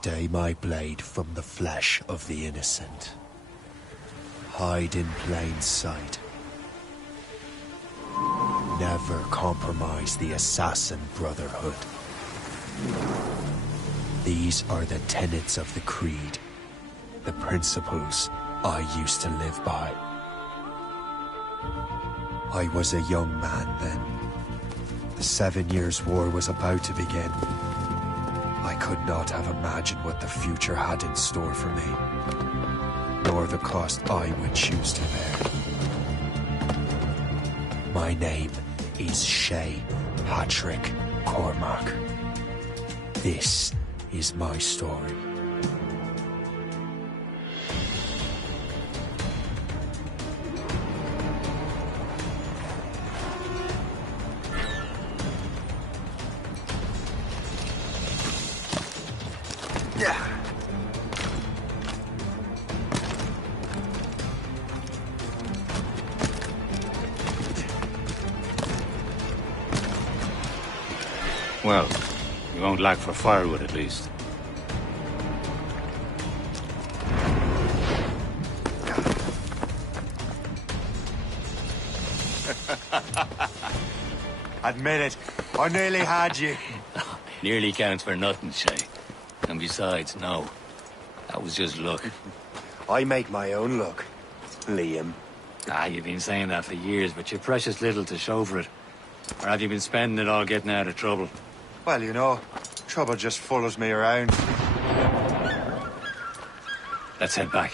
Stay my blade from the flesh of the innocent. Hide in plain sight. Never compromise the Assassin Brotherhood. These are the tenets of the Creed, the principles I used to live by. I was a young man then. The 7 Years' War was about to begin. I could not have imagined what the future had in store for me, nor the cost I would choose to bear. My name is Shay Patrick Cormac. This is my story. Well, you won't lack for firewood, at least. Admit it, I nearly had you. Nearly counts for nothing, Shay. And besides, no. That was just luck. I make my own luck, Liam. You've been saying that for years, but you've precious little to show for it. Or have you been spending it all getting out of trouble? Well, you know, trouble just follows me around. Let's head back.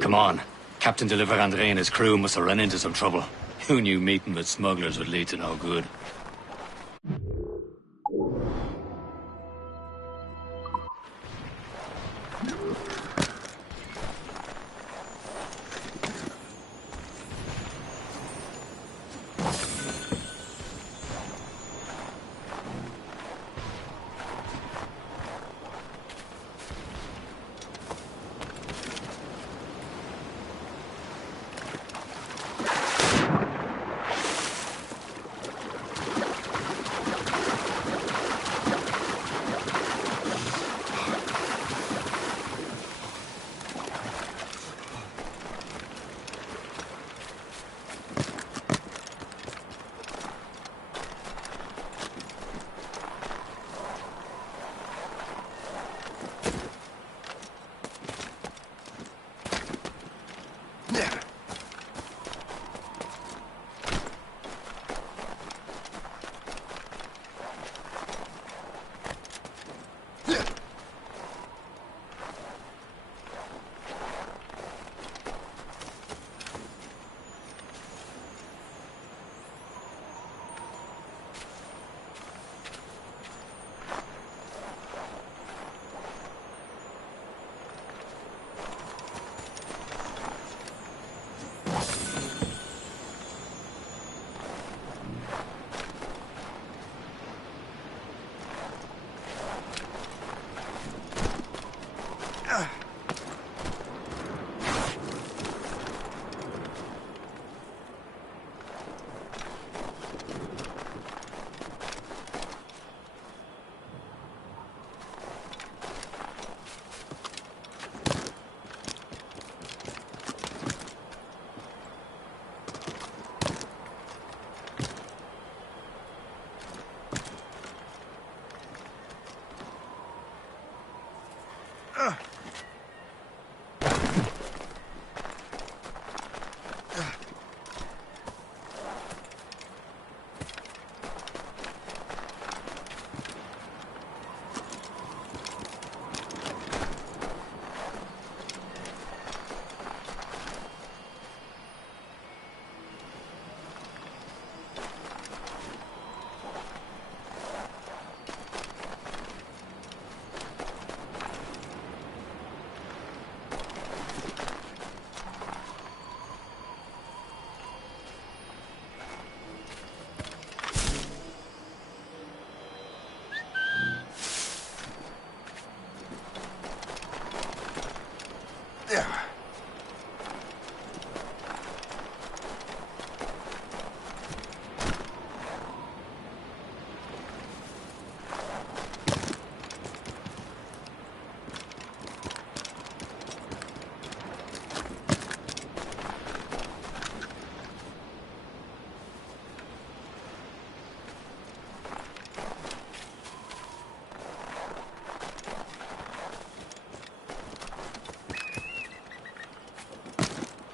Come on. Captain Deliver André and his crew must have run into some trouble. Who knew meeting with smugglers would lead to no good?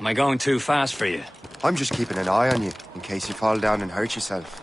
Am I going too fast for you? I'm just keeping an eye on you, in case you fall down and hurt yourself.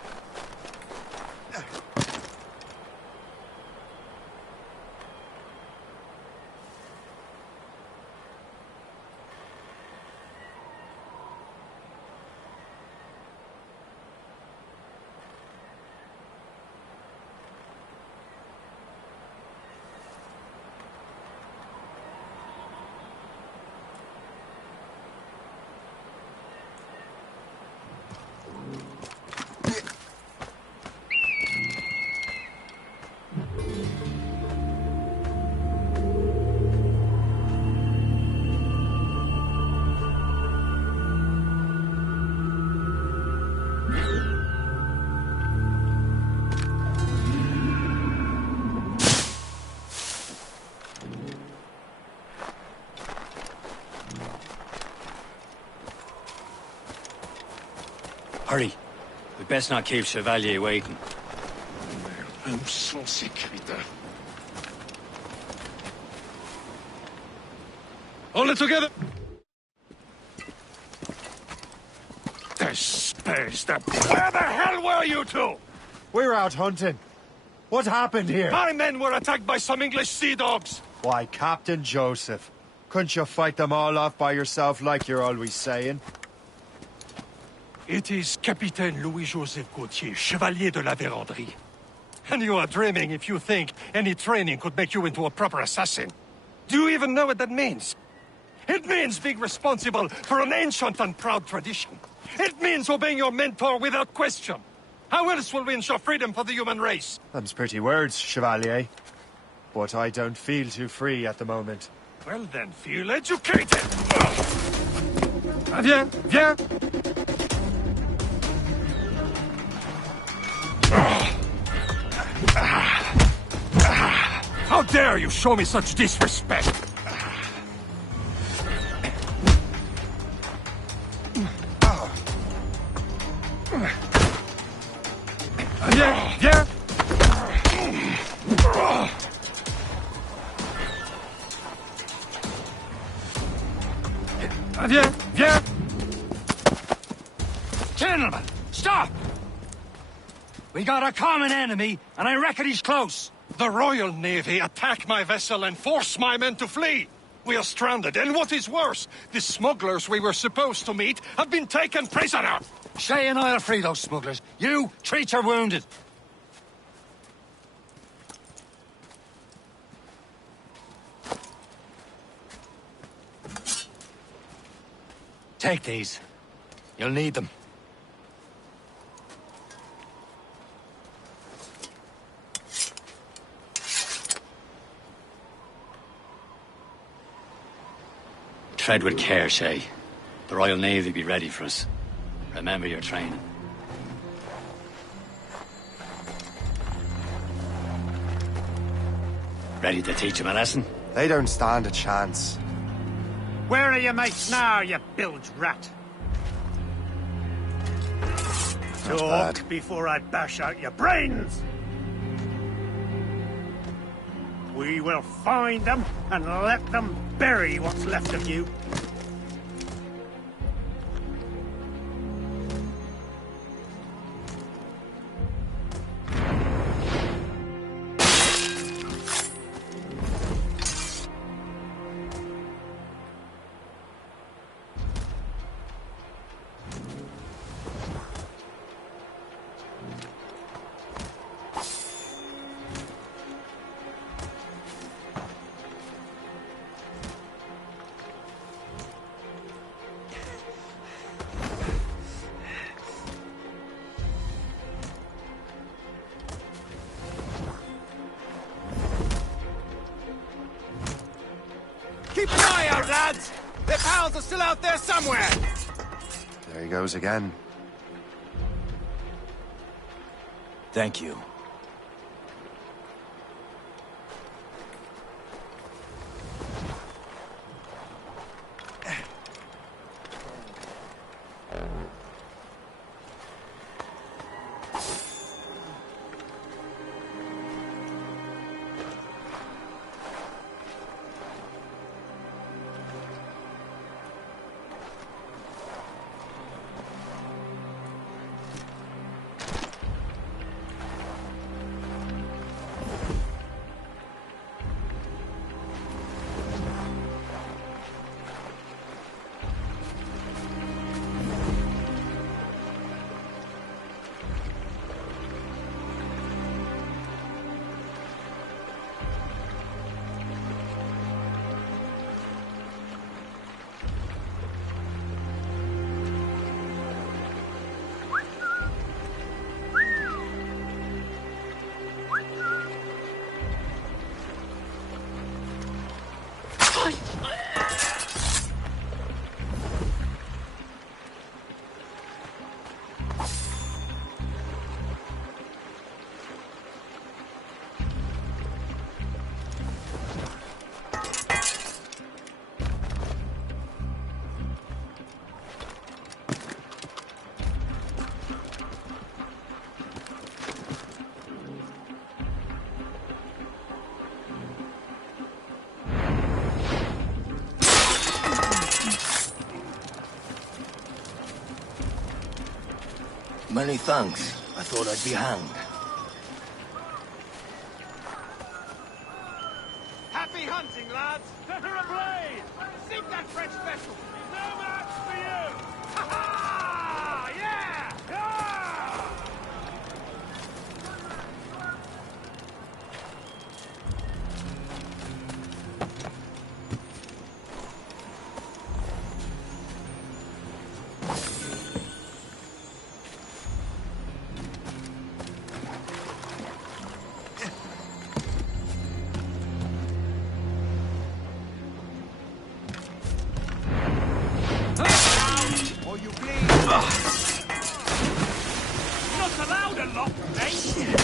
Hurry. We best not keep Chevalier waiting. Ömsonsékrida. Hold it together! Disperse them. Where the hell were you two? We're out hunting. What happened here? My men were attacked by some English sea dogs. Why, Captain Joseph. Couldn't you fight them all off by yourself like you're always saying? It is Capitaine Louis-Joseph Gauthier, Chevalier de la Vérendrye. And you are dreaming if you think any training could make you into a proper assassin. Do you even know what that means? It means being responsible for an ancient and proud tradition. It means obeying your mentor without question. How else will we ensure freedom for the human race? Them's pretty words, Chevalier. But I don't feel too free at the moment. Well then, feel educated! Viens, viens! How dare you show me such disrespect? Viens, viens! Viens, viens! Gentlemen, stop! We got a common enemy, and I reckon he's close. The Royal Navy attack my vessel and force my men to flee. We are stranded, and what is worse, the smugglers we were supposed to meet have been taken prisoner. Shay and I'll free those smugglers. You, treat your wounded. Take these. You'll need them. Tread with care, Shay. The Royal Navy be ready for us. Remember your training. Ready to teach him a lesson? They don't stand a chance. Where are your mates now, you bilge rat? Talk bad. before I bash out your brains! We will find them and let them bury what's left of you. Keep an eye out, lads! Their pals are still out there somewhere! There he goes again. Thank you. Many thanks. I thought I'd be hanged. Happy hunting, lads! Set her ablaze! Sink that French vessel! No match for you! Ha ha! Yeah! Yeah! Not allowed a lot, mate!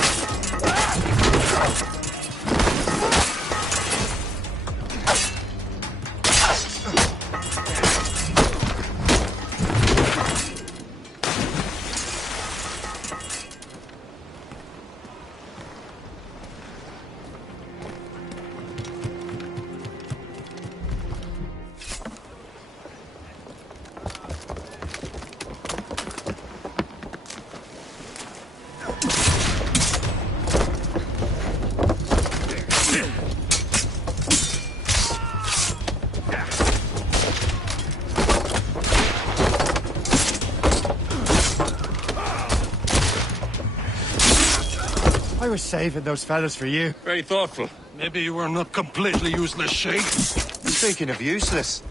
I was saving those fellas for you. Very thoughtful. Maybe you were not completely useless, Shay. Speaking of useless,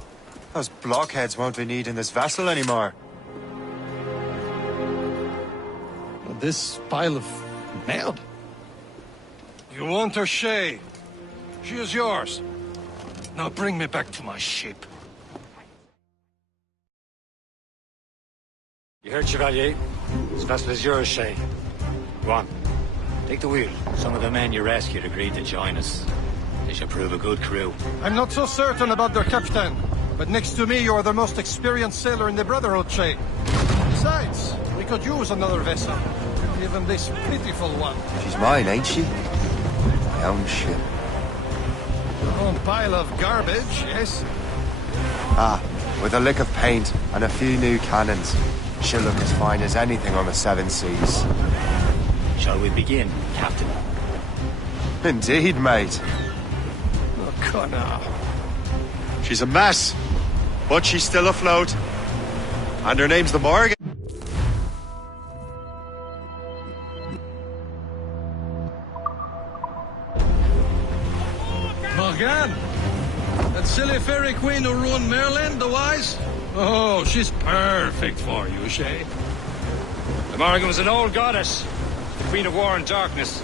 those blockheads won't be needing this vessel anymore. This pile of mail? You want her, Shay? She is yours. Now bring me back to my ship. You heard, Chevalier? This vessel is yours, Shay. Go on. Take the wheel. Some of the men you rescued agreed to join us. They should prove a good crew. I'm not so certain about their captain, but next to me you are the most experienced sailor in the Brotherhood, Shay. Besides, we could use another vessel. Even this pitiful one. She's mine, ain't she? My own ship. Your own pile of garbage, yes? Ah, with a lick of paint and a few new cannons, she'll look as fine as anything on the Seven Seas. Shall we begin, Captain? Indeed, mate. Oh, Connor. She's a mess, but she's still afloat. And her name's the Morgan. Morgan? That silly fairy queen who ruined Merlin, the wise? Oh, she's perfect for you, Shay. The Morrigan was an old goddess. The Queen of War and Darkness.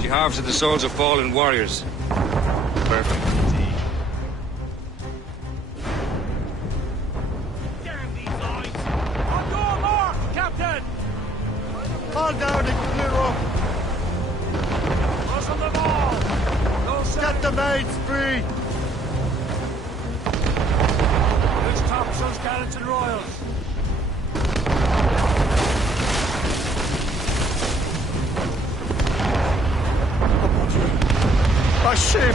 She harvested the souls of fallen warriors. Perfect indeed. Damn these lines! On your mark, Captain! Fall down and clear up. Rustle them all! No Get the maids free. Which tops those gallants and royals? A ship!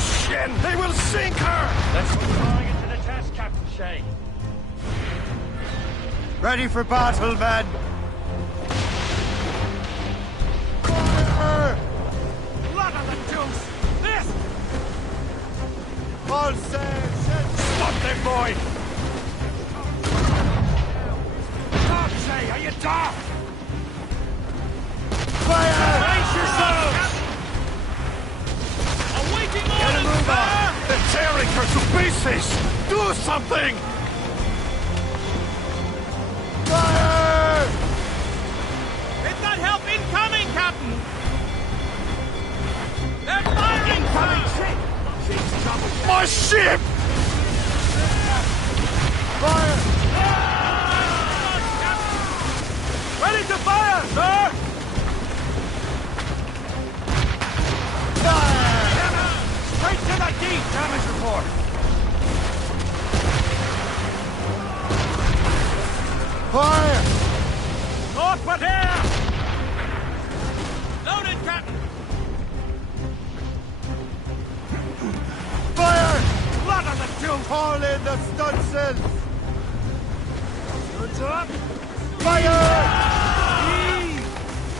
Shit! They will sink her! Let's put throwing it to the test, Captain Shay. Ready for battle, men. Fire! Blood on the deuce! This! All sail, Stop them, boy! Stop, Shay! Are you daft? fire! Brace yourselves! Awaiting orders, sir! They're tearing her to pieces! Do something! Fire! It's not help incoming, Captain! They're firing! Incoming ship! She's trouble! My ship! Fire! Ready to fire, sir! Straight to the deep! Damage report! Fire! Northward here! Loaded, Captain! Fire! Blood on the tube! Haul in the stunsails! Goods up!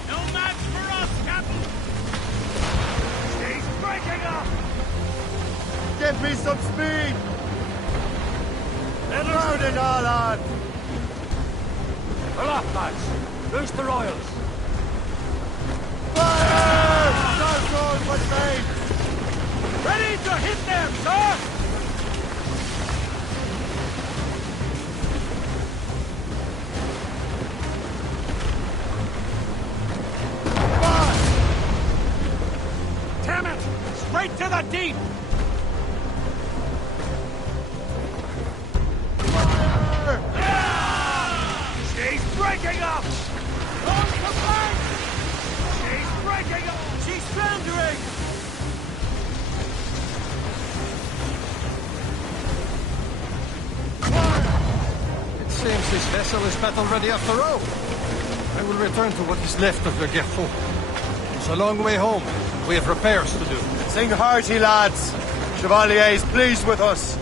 No match for us, Captain! She's breaking up! Give me some speed! Load it all on! Pull up, lads. Loose the royals. Fire! Start going for Spain! Ready to hit them, sir! Damn it! Straight to the deep! She's breaking up! On the flank! She's breaking up! She's surrendering! It seems this vessel is battle-ready after all. I will return to what is left of the Gerfaut. It's a long way home. We have repairs to do. Sing hearty, lads! Chevalier is pleased with us.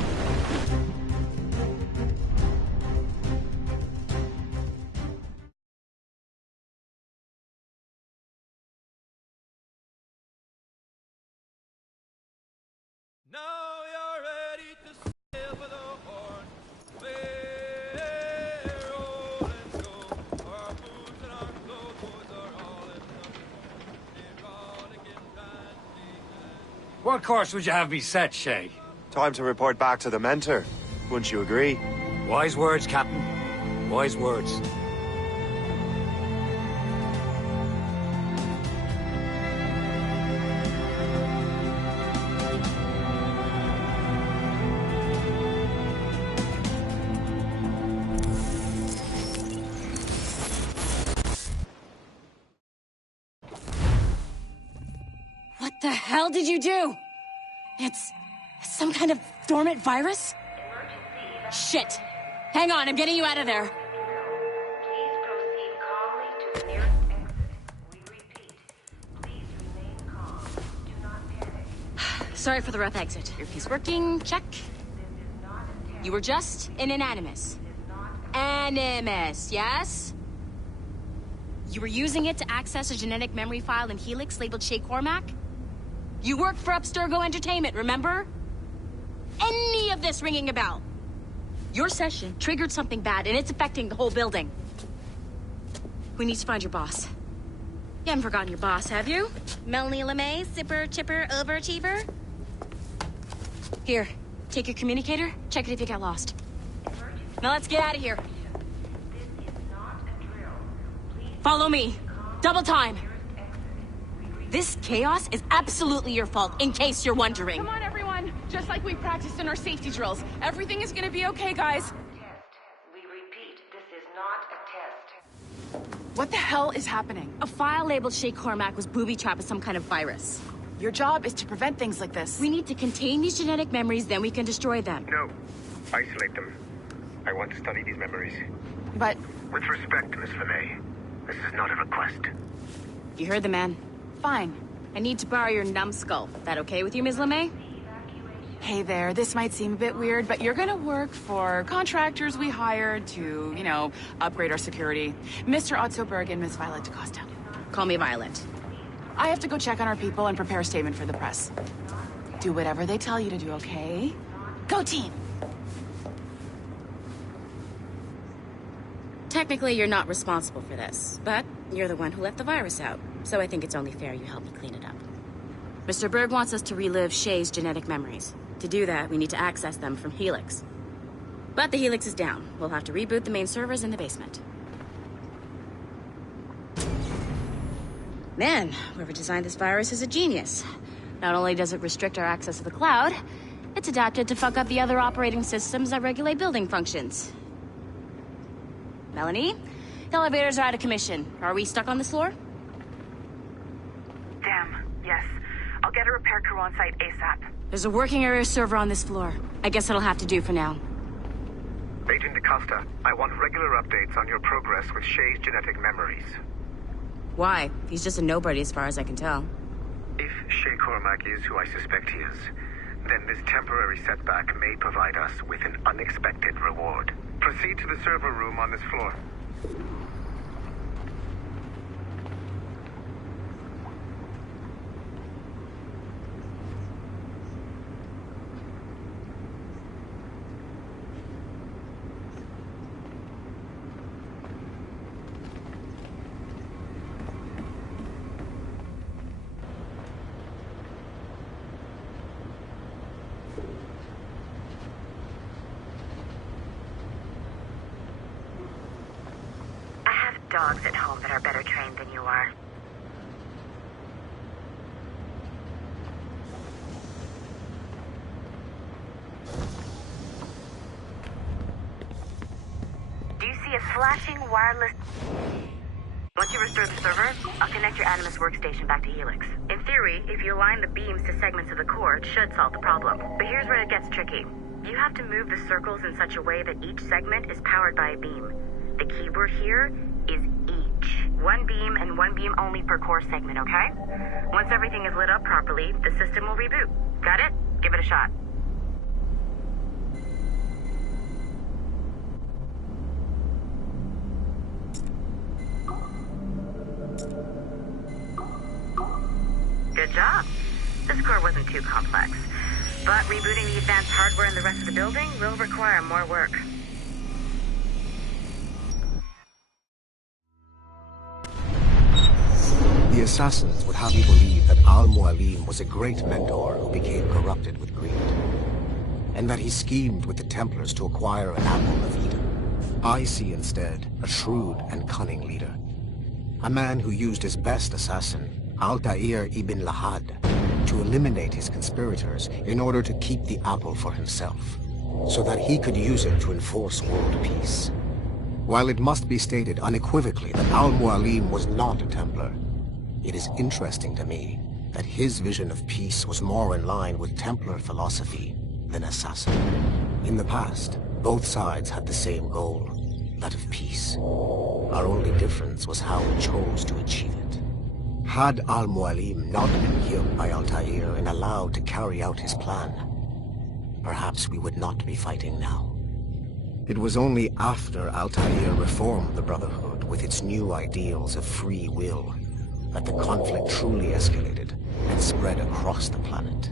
Now you're ready to sail for the horn. We're rolling go. Our boots and our clothes are all in the erotic and fancy. What course would you have me set, Shay? Time to report back to the mentor. Wouldn't you agree? Wise words, Captain. Wise words. What the hell did you do? It's some kind of dormant virus? Shit. Hang on, I'm getting you out of there. Please proceed calmly to the nearest exit. We repeat, please remain calm. Do not panic. Sorry for the rough exit. Earpiece working, check. You were just in an animus. Animus, yes? You were using it to access a genetic memory file in Helix labeled Shay Cormac? You worked for Abstergo Entertainment, remember? Any of this ringing a bell? Your session triggered something bad, and it's affecting the whole building. We need to find your boss. You haven't forgotten your boss, have you? Melanie LeMay, sipper, chipper, overachiever? Here, take your communicator, check it if you got lost. Now let's get out of here. This is not a drill. Please Follow me. Double time. This chaos is absolutely your fault, in case you're wondering. Come on, everyone. Just like we practiced in our safety drills. Everything is gonna be okay, guys. test. We repeat, this is not a test. What the hell is happening? A file labeled Shay Cormac was booby-trapped with some kind of virus. Your job is to prevent things like this. We need to contain these genetic memories, then we can destroy them. No. Isolate them. I want to study these memories. But With respect, Miss LeMay, this is not a request. You heard the man. fine. I need to borrow your numbskull. That okay with you, Ms. LeMay? Hey there, this might seem a bit weird, but you're gonna work for contractors we hired to, upgrade our security. Mr. Otto Berg and Miss Violet DaCosta. Call me Violet. I have to go check on our people and prepare a statement for the press. Do whatever they tell you to do, okay? Go team! Technically, you're not responsible for this, but you're the one who let the virus out, so I think it's only fair you help me clean it up. Mr. Berg wants us to relive Shay's genetic memories. To do that, we need to access them from Helix. But the Helix is down. We'll have to reboot the main servers in the basement. Man, whoever designed this virus is a genius. Not only does it restrict our access to the cloud, it's adapted to fuck up the other operating systems that regulate building functions. Melanie? The elevators are out of commission. Are we stuck on this floor? Damn, yes. I'll get a repair crew on site ASAP. There's a working area server on this floor. I guess it'll have to do for now. Agent DaCosta, I want regular updates on your progress with Shay's genetic memories. Why? He's just a nobody as far as I can tell. If Shay Cormac is who I suspect he is, then this temporary setback may provide us with an unexpected reward. Proceed to the server room on this floor. dogs at home that are better trained than you are. Do you see a flashing wireless... Once you restore the server, I'll connect your Animus workstation back to Helix. In theory, if you align the beams to segments of the core, it should solve the problem. But here's where it gets tricky. You have to move the circles in such a way that each segment is powered by a beam. The keyword here is each. One beam and one beam only per core segment, okay? Once everything is lit up properly, the system will reboot. Got it? Give it a shot. Good job. This core wasn't too complex. But rebooting the advanced hardware in the rest of the building will require more work. The assassins would have you believe that Al-Mualim was a great mentor who became corrupted with greed, and that he schemed with the Templars to acquire an apple of Eden. I see instead a shrewd and cunning leader, a man who used his best assassin, Altair ibn Lahad, to eliminate his conspirators in order to keep the apple for himself, so that he could use it to enforce world peace. While it must be stated unequivocally that Al-Mualim was not a Templar, it is interesting to me that his vision of peace was more in line with Templar philosophy than assassin. In the past, both sides had the same goal, that of peace. Our only difference was how we chose to achieve it. Had Al-Mualim not been killed by Altair and allowed to carry out his plan, perhaps we would not be fighting now. It was only after Altair reformed the Brotherhood with its new ideals of free will that the conflict truly escalated and spread across the planet.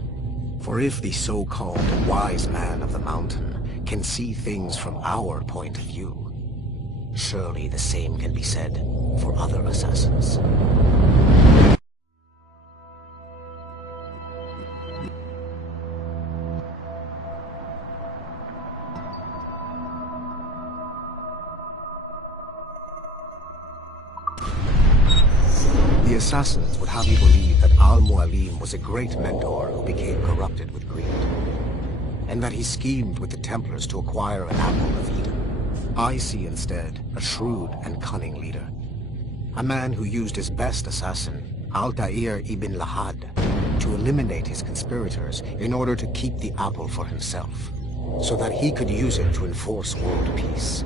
For if the so-called wise man of the mountain can see things from our point of view, surely the same can be said for other assassins. The assassins would have you believe that Al-Mualim was a great mentor who became corrupted with greed, and that he schemed with the Templars to acquire an apple of Eden. I see instead a shrewd and cunning leader, a man who used his best assassin, Altair ibn Lahad, to eliminate his conspirators in order to keep the apple for himself, so that he could use it to enforce world peace.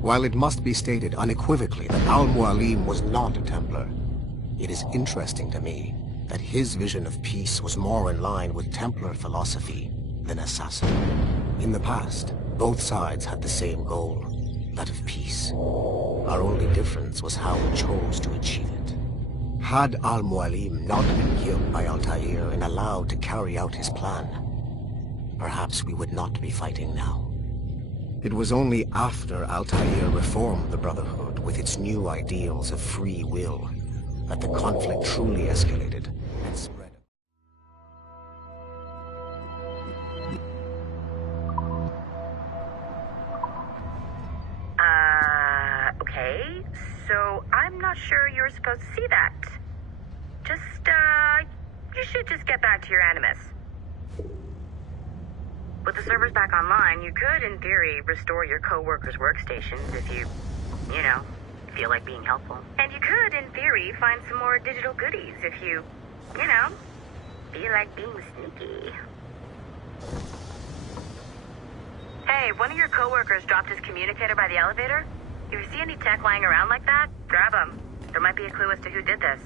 While it must be stated unequivocally that Al-Mualim was not a Templar, it is interesting to me that his vision of peace was more in line with Templar philosophy than assassin. In the past, both sides had the same goal, that of peace. Our only difference was how we chose to achieve it. Had Al-Mualim not been killed by Altair and allowed to carry out his plan, perhaps we would not be fighting now. It was only after Altair reformed the Brotherhood with its new ideals of free will that the conflict truly escalated and spread. Okay, so I'm not sure you were supposed to see that. You should just get back to your Animus. With the servers back online, you could, in theory, restore your co-workers' workstations if you feel like being helpful. And you could, in theory, find some more digital goodies if you feel like being sneaky. Hey, one of your co-workers dropped his communicator by the elevator. If you see any tech lying around like that, grab them. There might be a clue as to who did this.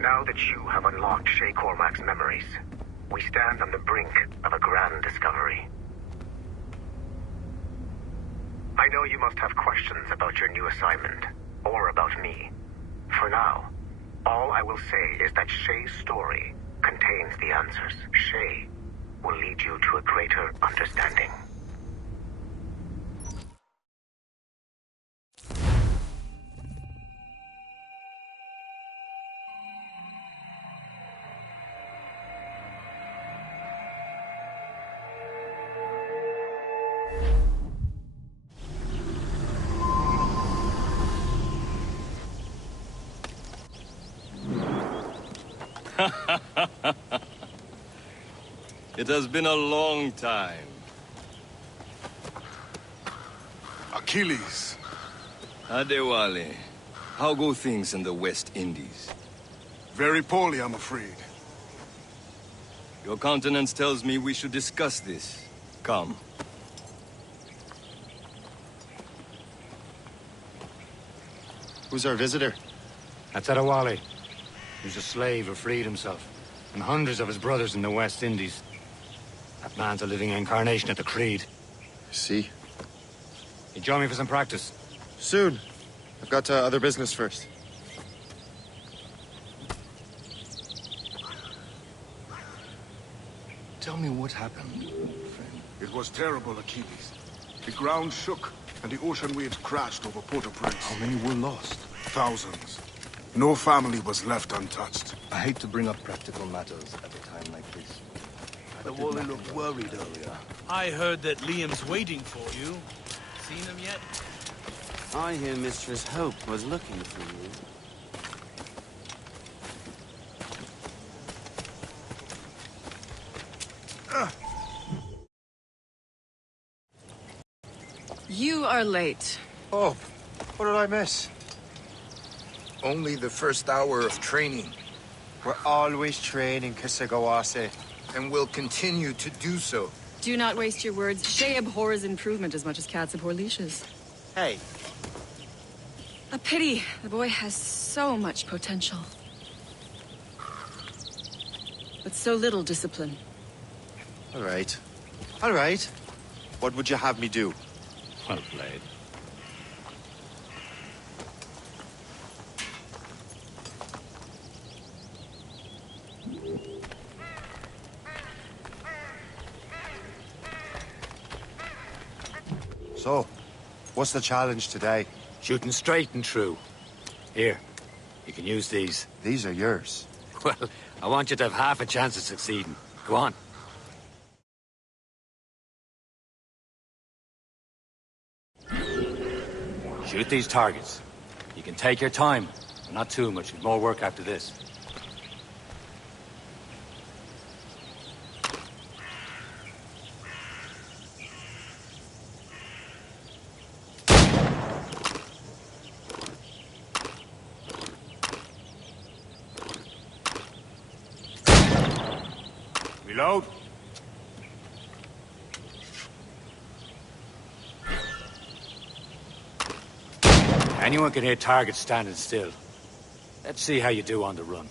Now that you have unlocked Shay Cormac's memories, we stand on the brink of a grand discovery. I know you must have questions about your new assignment, or about me. For now, all I will say is that Shay's story contains the answers. Shay will lead you to a greater understanding. It has been a long time. Achilles. Adewale, how go things in the West Indies? Very poorly, I'm afraid. Your countenance tells me we should discuss this. Come. Who's our visitor? That's Adewale. He was a slave who freed himself, and hundreds of his brothers in the West Indies. That man's a living incarnation of the Creed. See? You join me for some practice? Soon. I've got other business first. Tell me what happened, friend. It was terrible, Achilles. The ground shook, and the ocean waves crashed over Port-au-Prince. How many were lost? Thousands. No family was left untouched. I hate to bring up practical matters at a time like this. Adewale looked worried earlier. I heard that Liam's waiting for you. Seen him yet? I hear Mistress Hope was looking for you. You are late. Oh, what did I miss? Only the first hour of training. We're always training, Kisagawase. And will continue to do so. Do not waste your words. Shay abhors improvement as much as cats abhor leashes. Hey. A pity. The boy has so much potential. But so little discipline. All right. All right. What would you have me do? Well played. So, what's the challenge today? Shooting straight and true. Here, you can use these. These are yours. Well, I want you to have half a chance of succeeding. Go on. Shoot these targets. You can take your time, but not too much. More work after this. Reload. Anyone can hit targets standing still. Let's see how you do on the run.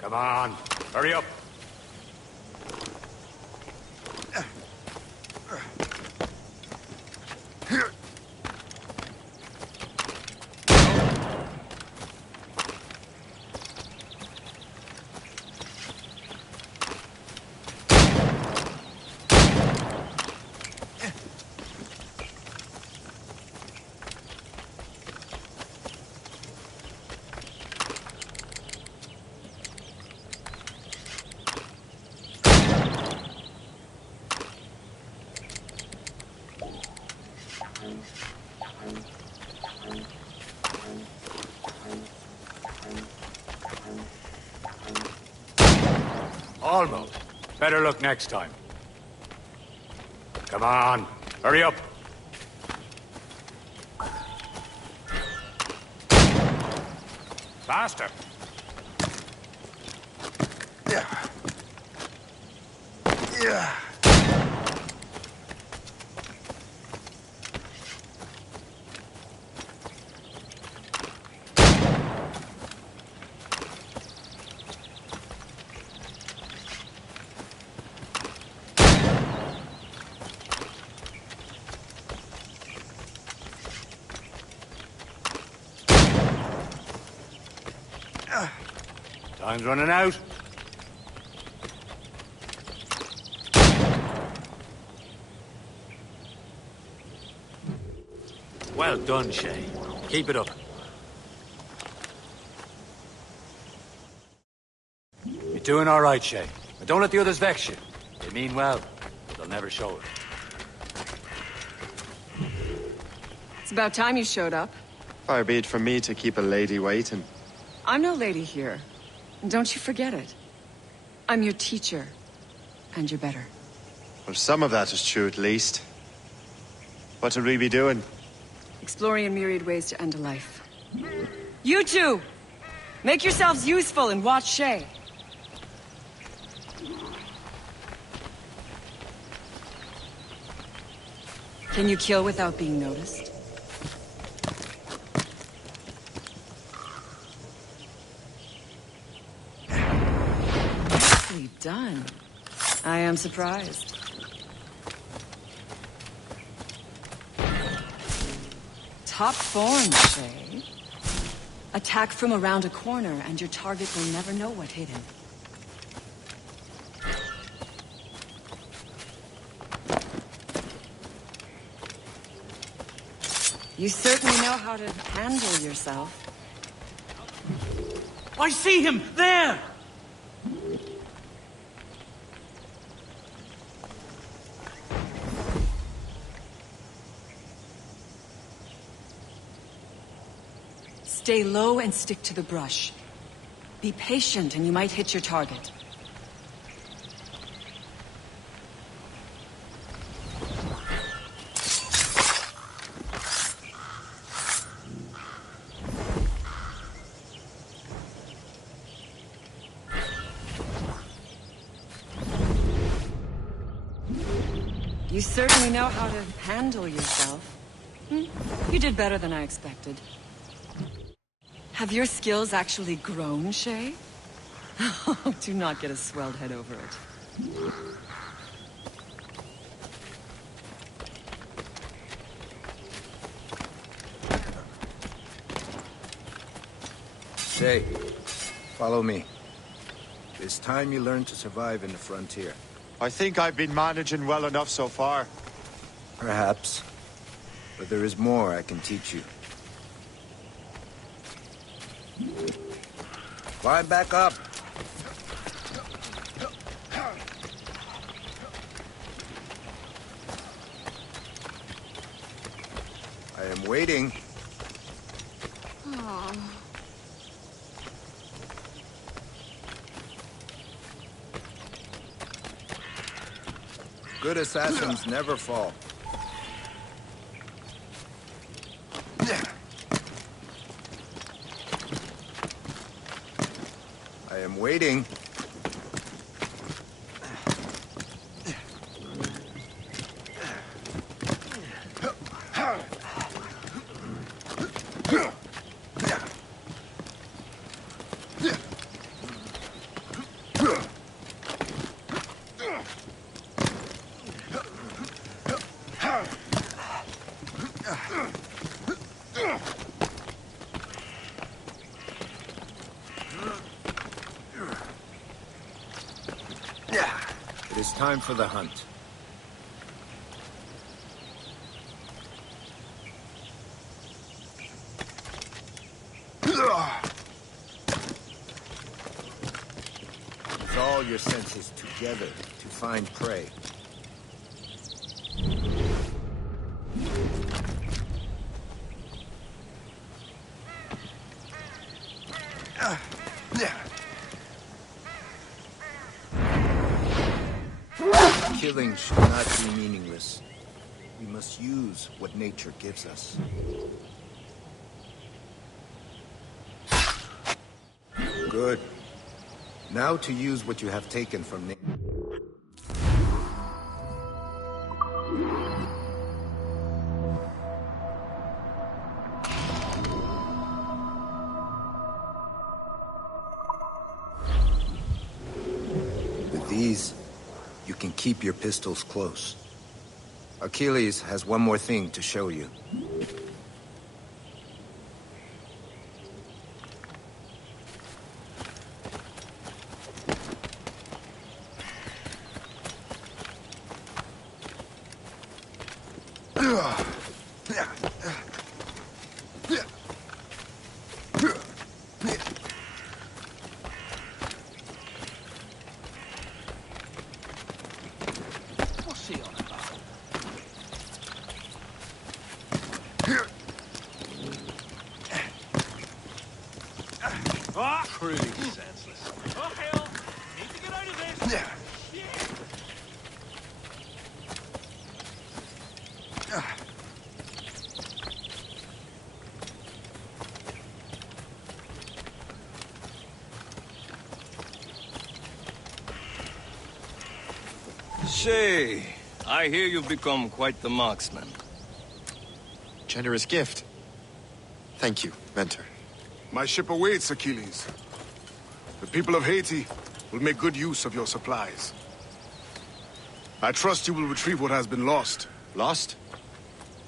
Come on, hurry up. Almost. Better luck next time. Come on, hurry up. Faster. Yeah. Yeah. Time's running out. Well done, Shay. Keep it up. doing all right, Shay. But don't let the others vex you. They mean well, but they'll never show it. It's about time you showed up. Far be it from me to keep a lady waiting. I'm no lady here. Don't you forget it. I'm your teacher. And you're better. Well, some of that is true at least. What would we be doing? Exploring a myriad ways to end a life. You two! Make yourselves useful and watch Shay. Can you kill without being noticed? Nicely done. I am surprised. Top form, Shay. Attack from around a corner, and your target will never know what hit him. You certainly know how to handle yourself. I see him! There! Stay low and stick to the brush. Be patient and you might hit your target. You certainly know how to handle yourself. You did better than I expected. Have your skills actually grown, Shay? Oh, do not get a swelled head over it. Shay, follow me. It's time you learn to survive in the frontier. I think I've been managing well enough so far. Perhaps. But there is more I can teach you. Climb back up. I am waiting. Oh. Good assassins never fall. I am waiting. It is time for the hunt. Use all your senses together to find prey. Killing should not be meaningless. We must use what nature gives us. Good. Now to use what you have taken from nature. With these, you can keep your pistols close. Achilles has one more thing to show you. Shay, I hear you've become quite the marksman. Generous gift. Thank you, Mentor. My ship awaits, Achilles. The people of Haiti will make good use of your supplies. I trust you will retrieve what has been lost. Lost?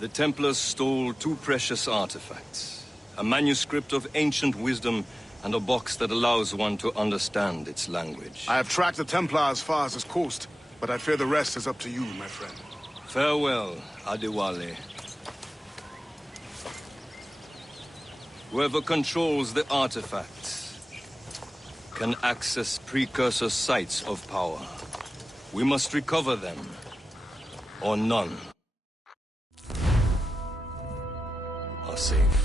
The Templars stole 2 precious artifacts. A manuscript of ancient wisdom and a box that allows one to understand its language. I have tracked the Templar as far as this coast, but I fear the rest is up to you, my friend. Farewell, Adewale. Whoever controls the artifacts can access precursor sites of power. We must recover them, or none are safe.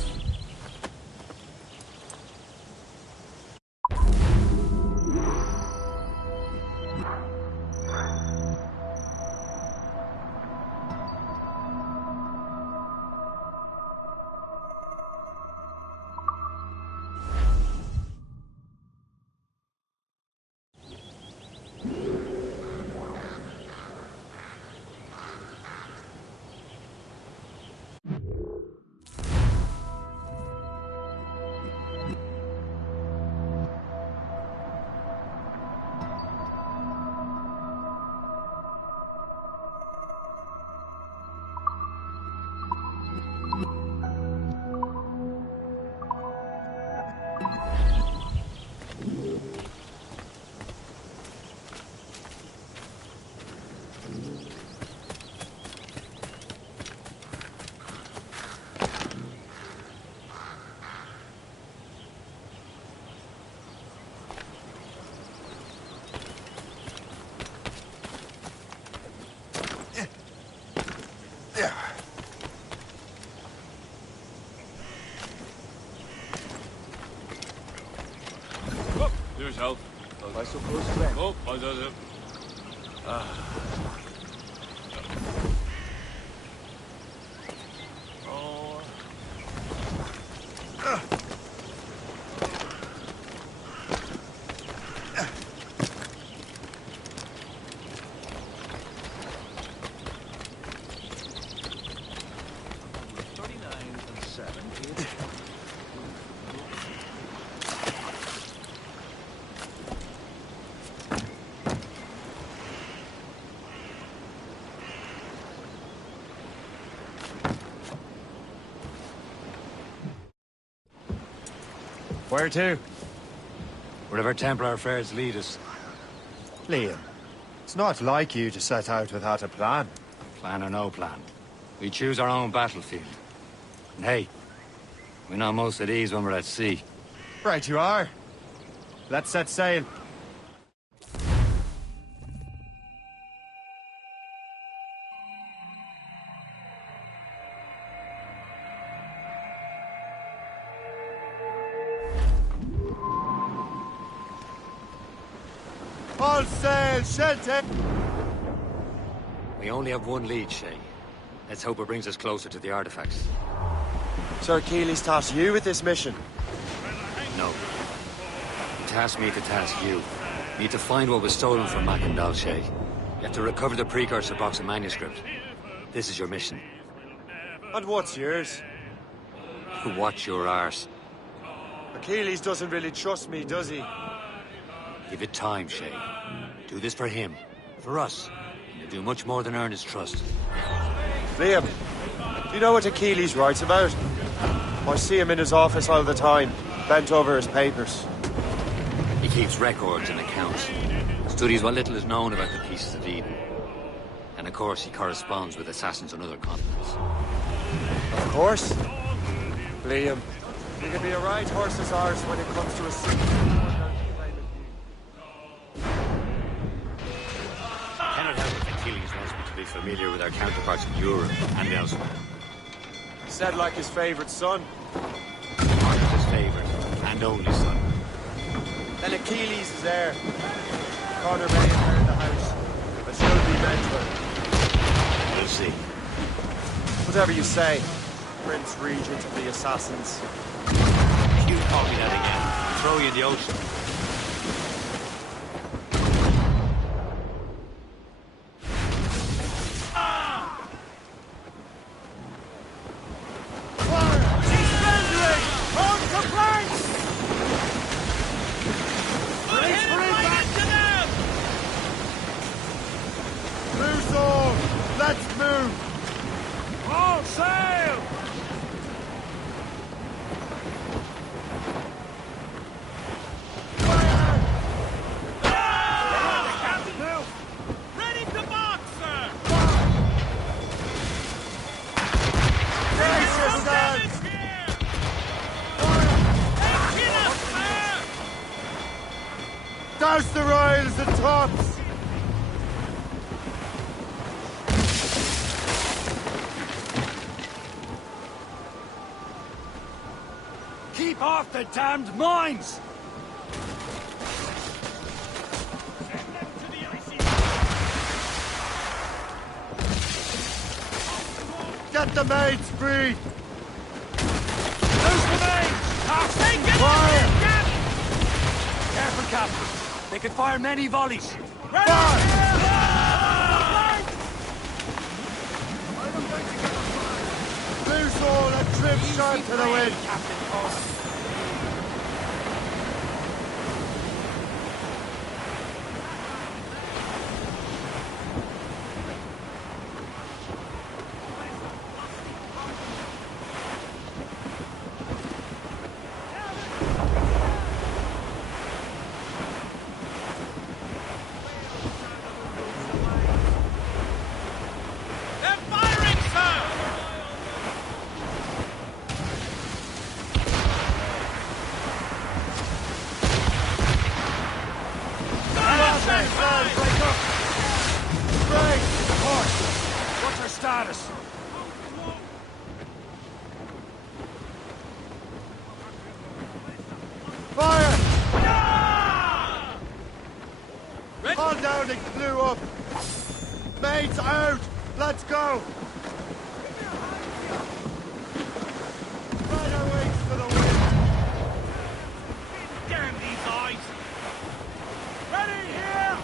Yourself. Why so close to them? Oh, I does it. Where to? Wherever Templar affairs lead us. Liam, it's not like you to set out without a plan. Plan or no plan. We choose our own battlefield. And hey, we know most of these when we're at sea. Right you are. Let's set sail. All sail, shelter! We only have one lead, Shay. Let's hope it brings us closer to the artifacts. Sir Achilles tasked you with this mission. No. He tasked me to task you. We need to find what was stolen from Mackandal, Shay. You have to recover the precursor box of manuscript. This is your mission. And what's yours? Watch your arse. Achilles doesn't really trust me, does he? Give it time, Shay. Do this for him. For us. You'll do much more than earn his trust. Liam, do you know what Achilles writes about? I see him in his office all the time, bent over his papers. He keeps records and accounts. Studies what little is known about the pieces of Eden. And of course, he corresponds with assassins on other continents. Of course. Liam, you can be a right horse's arse when it comes to a secret. Cannot help if Achilles wants me to be familiar with our counterparts in Europe and elsewhere. Said like his favorite son. Marcus' favorite and only son. Then Achilles is there. Connor may inherit the house, but she'll be mental. We'll see. Whatever you say, Prince Regent of the Assassins. You call me that again. I'll throw you in the ocean. Douse the royals and tops! Keep off the damned mines! Get the maids free! Loose the maids! Fire! Careful, Captain. They can fire many volleys. Fire! Loose all and trim sharp to the wind! What's her status? Fire! All down and blew up! Mates out! Let's go! Right our wings to the wind! Damn these eyes! Ready here!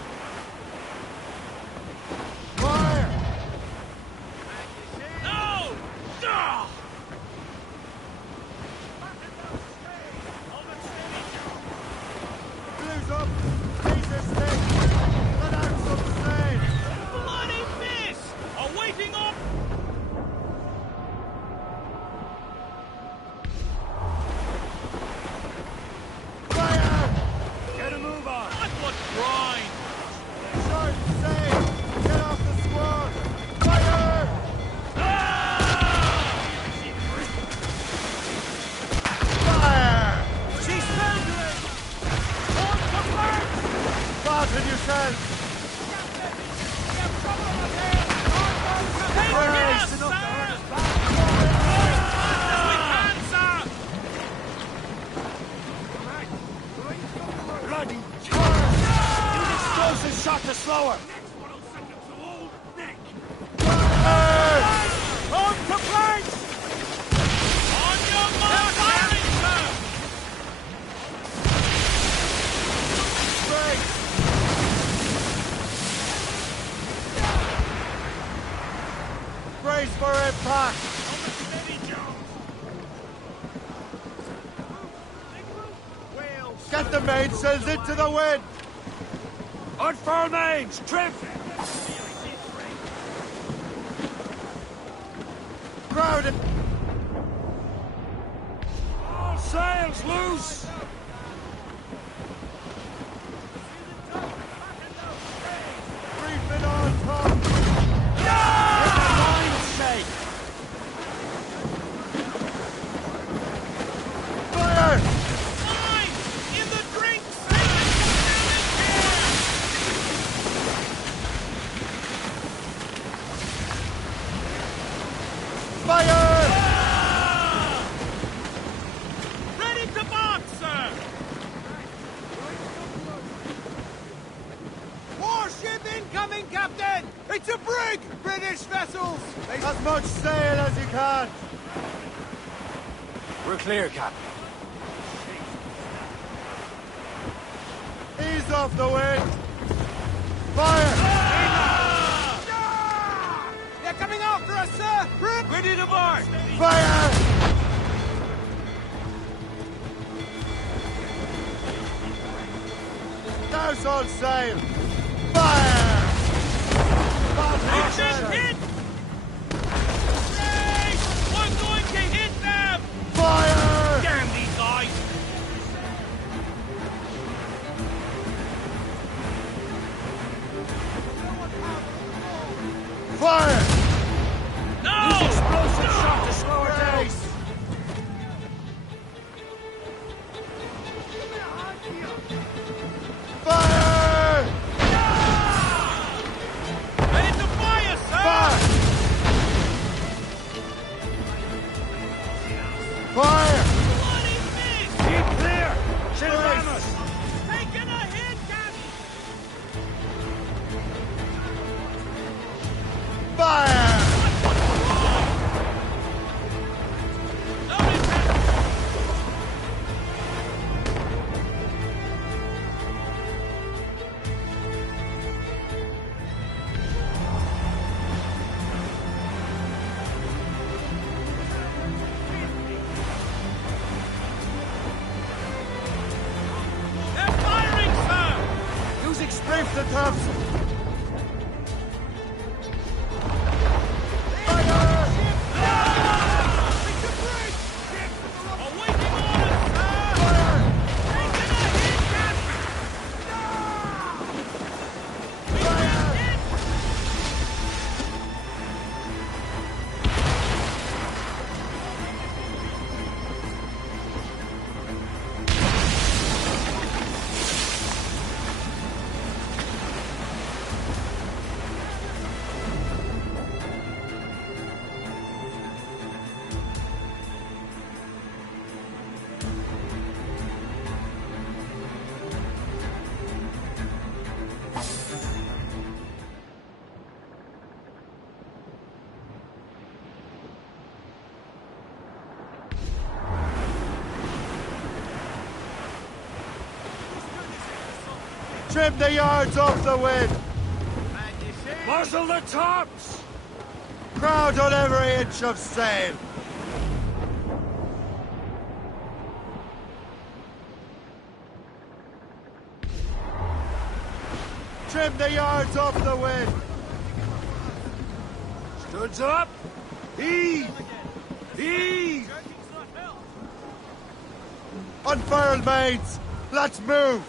Fire! No! Ah! Blues up! Laser stick! Let out some steam! Bloody miss! Awaiting up! Fire! Get a move on! That's what grind! Short save! Get off the squad! Fire! Fire! She's foundering! On the flank! Fasten yourself! Take Brace! us, sir! Bloody Use explosive shot to slow her! fire! On to planks! On your mark, firing, sir! Brace! Brace for impact! Get the mainsails into the wind! Unfurl mains! Trim! Crowded! All sails loose! Reefing on top! Shake! Fire! Mine! In the drinks! Fire! Ready to box, sir! It's a brig! British vessels! As much sail as you can! We're clear, Captain. Ease off the wind! Fire! They're coming after us, sir! Ready to board! Fire! Douse all sail! Fire! Hit! Great! We're going to hit them! Fire! Damn these guys! Fire! No! Use explosive shot to slow her down! Fire! Ready to fire, sir! Fire! What is this? Keep clear! She'll ram us! Taking a hit, Captain! Fire! They're firing, sir! Use explosive the tops! Awaiting orders, sir! Taking a hit, Captain! We got hit! Trim the yards off the wind! Muzzle the tops! Crowd on every inch of sail! Trim the yards off the wind! Studs up! Heave! Heave! Unfurl mains! Let's move!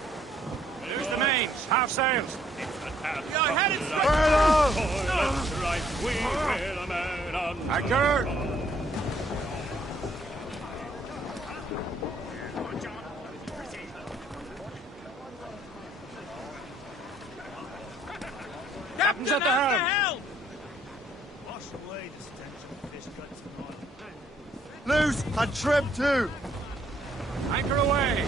There's the mains, half sails. You're headed straight. Furl! That's right, we will a man on anchor. Captain's at the helm. Wash away this tension, fish guts. Loose and trim too! Anchor away.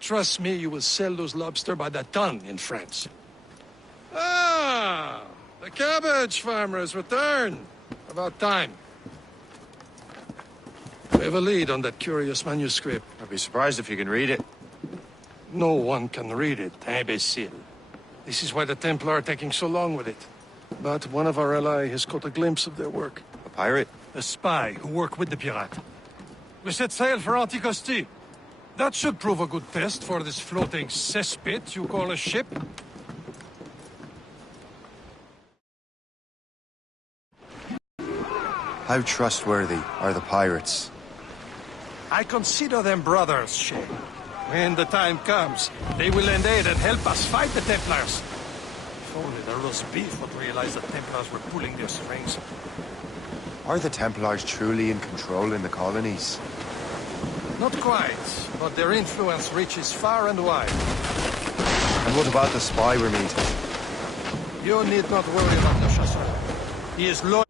Trust me, you will sell those lobster by the ton in France. Ah, the cabbage farmer has returned. About time. We have a lead on that curious manuscript. I'd be surprised if you can read it. No one can read it, imbecile. This is why the Templar are taking so long with it. But one of our allies has caught a glimpse of their work. A pirate? A spy who worked with the pirate. We set sail for Anticosti. That should prove a good test for this floating cesspit you call a ship. How trustworthy are the pirates? I consider them brothers, Shay. When the time comes, they will lend aid and help us fight the Templars. If only the roast beef would realize the Templars were pulling their strings. Are the Templars truly in control in the colonies? Not quite, but their influence reaches far and wide. And what about the spy we're meeting? You need not worry about the chasseur. He is loyal.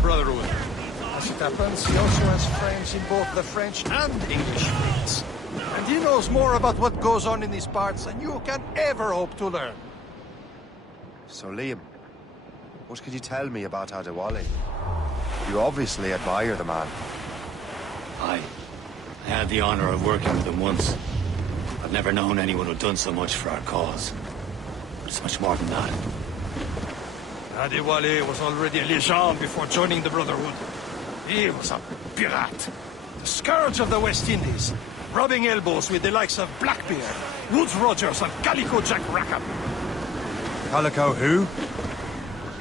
Brotherhood. As it happens, he also has friends in both the French and English fleets. And he knows more about what goes on in these parts than you can ever hope to learn. So, Liam, what could you tell me about Adewale? You obviously admire the man. I had the honor of working with him once. I've never known anyone who'd done so much for our cause. It's much more than that. Adewale was already a legend before joining the Brotherhood. He was a pirate. The scourge of the West Indies, rubbing elbows with the likes of Blackbeard, Woodes Rogers, and Calico Jack Rackham. Calico who?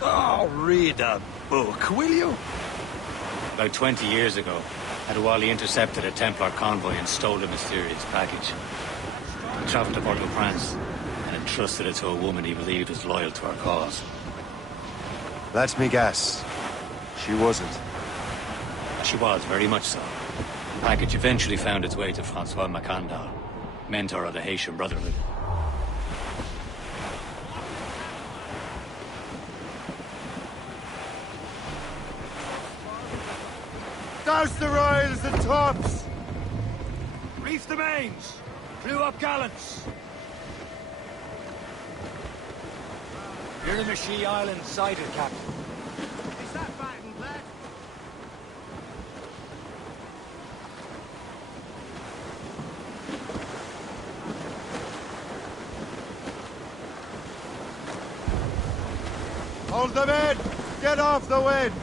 Oh, read a book, will you? About 20 years ago, Adewale intercepted a Templar convoy and stole a mysterious package. He traveled to Port-au-Prince and entrusted it to a woman he believed was loyal to our cause. Let me guess. She wasn't. She was, very much so. The package eventually found its way to Francois Macandal, mentor of the Haitian Brotherhood. Douse the royals and tops! Reef the mains! Clew up gallants! You're in the She Island sighted, Captain. Is that battened, lad? Hold them in! Get off the wind!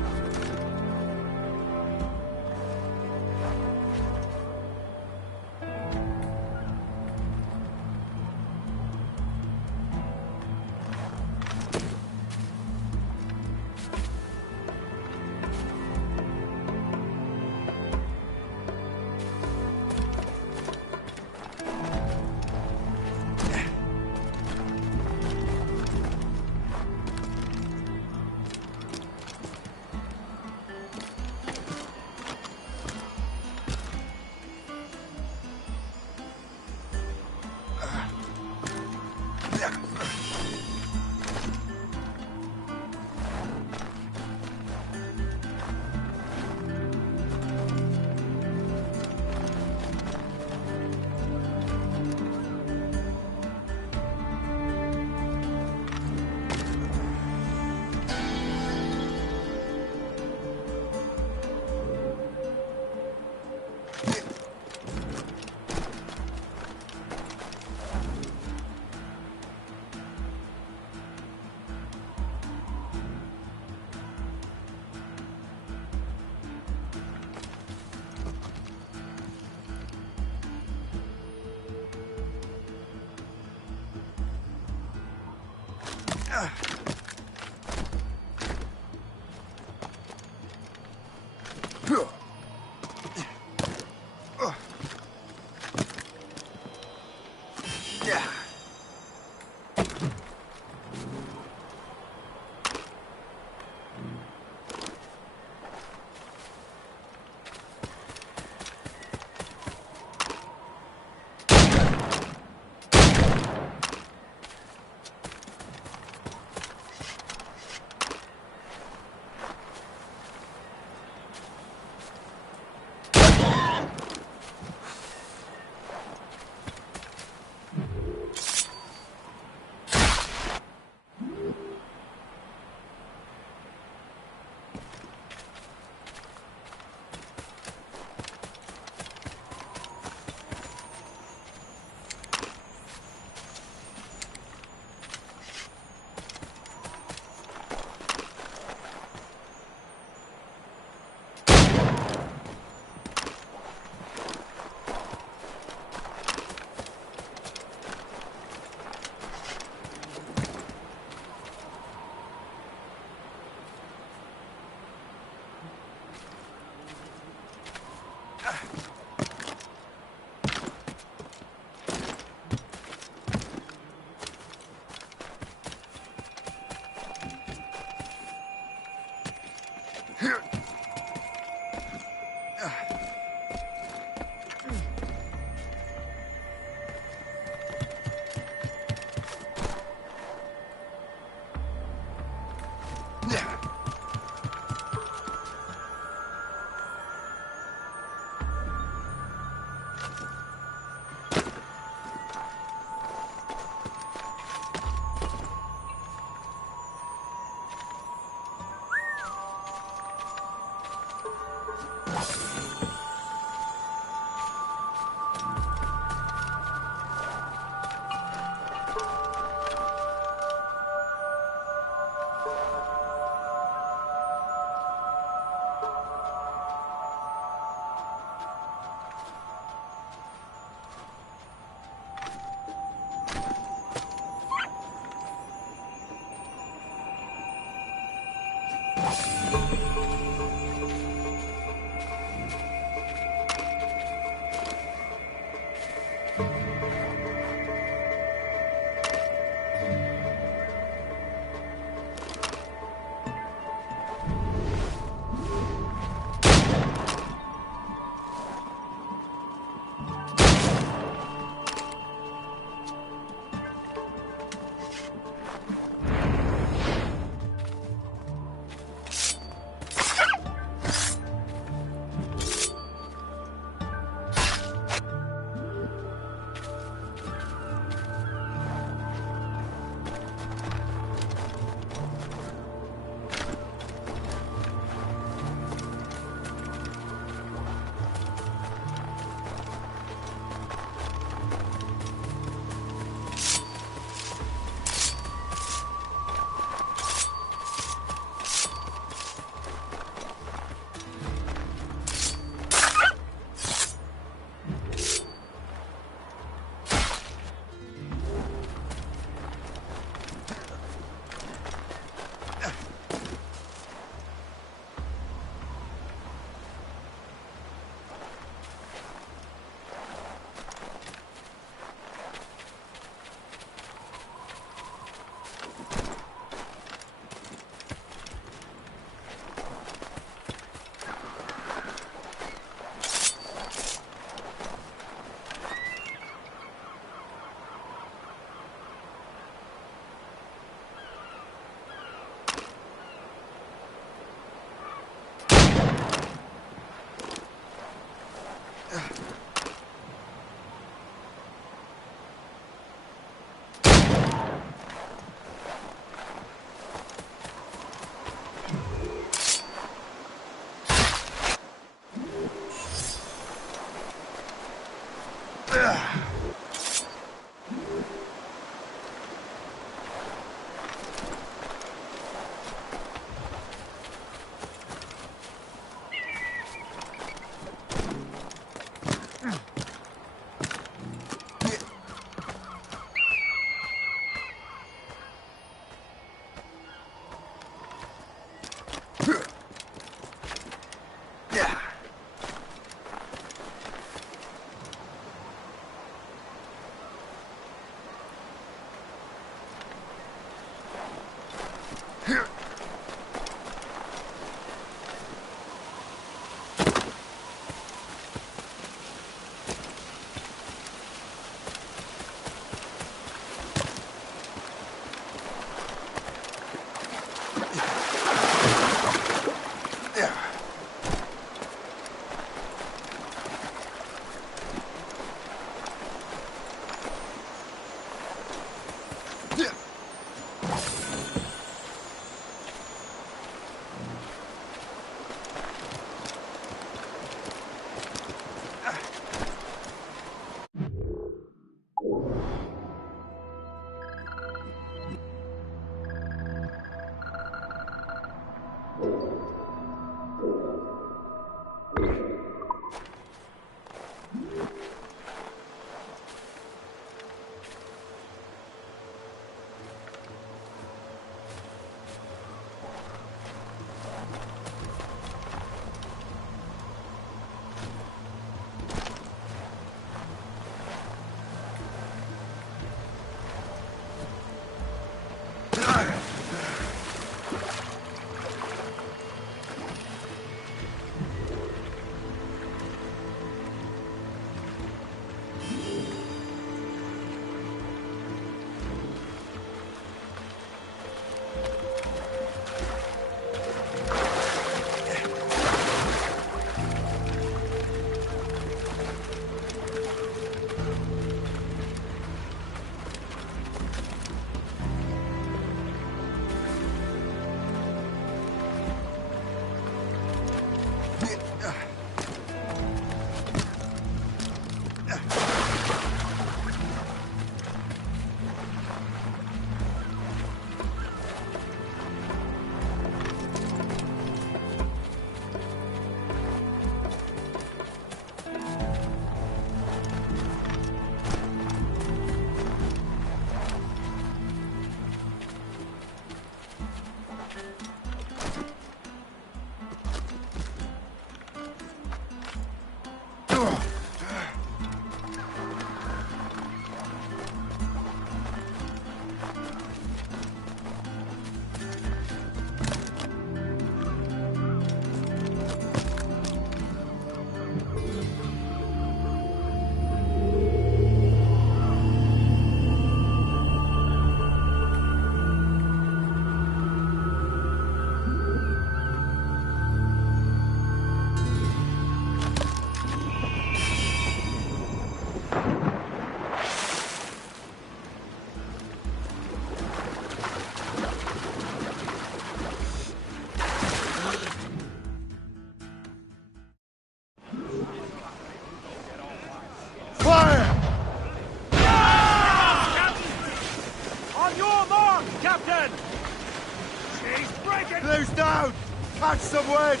Blue's down! Catch some wind!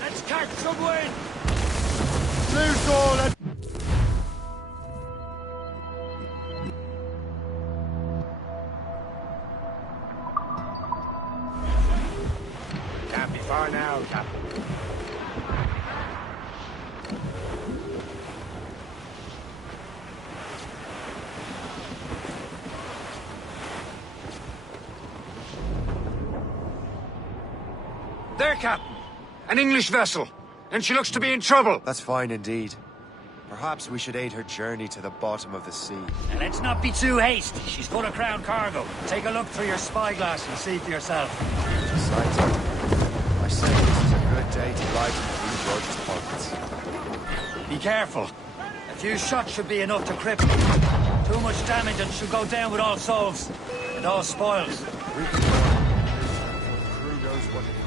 Let's catch some wind! Blue's all and... Can't be far now, Captain. There, Captain! An English vessel! And she looks to be in trouble! That's fine indeed. Perhaps we should aid her journey to the bottom of the sea. And let's not be too hasty. She's full of crown cargo. Take a look through your spyglass and see for yourself. Besides, I say this is a good day to lighten King George's pockets. Be careful. A few shots should be enough to cripple him. Too much damage and she'll go down with all souls. And all spoils. We can go on. The crew knows what to do.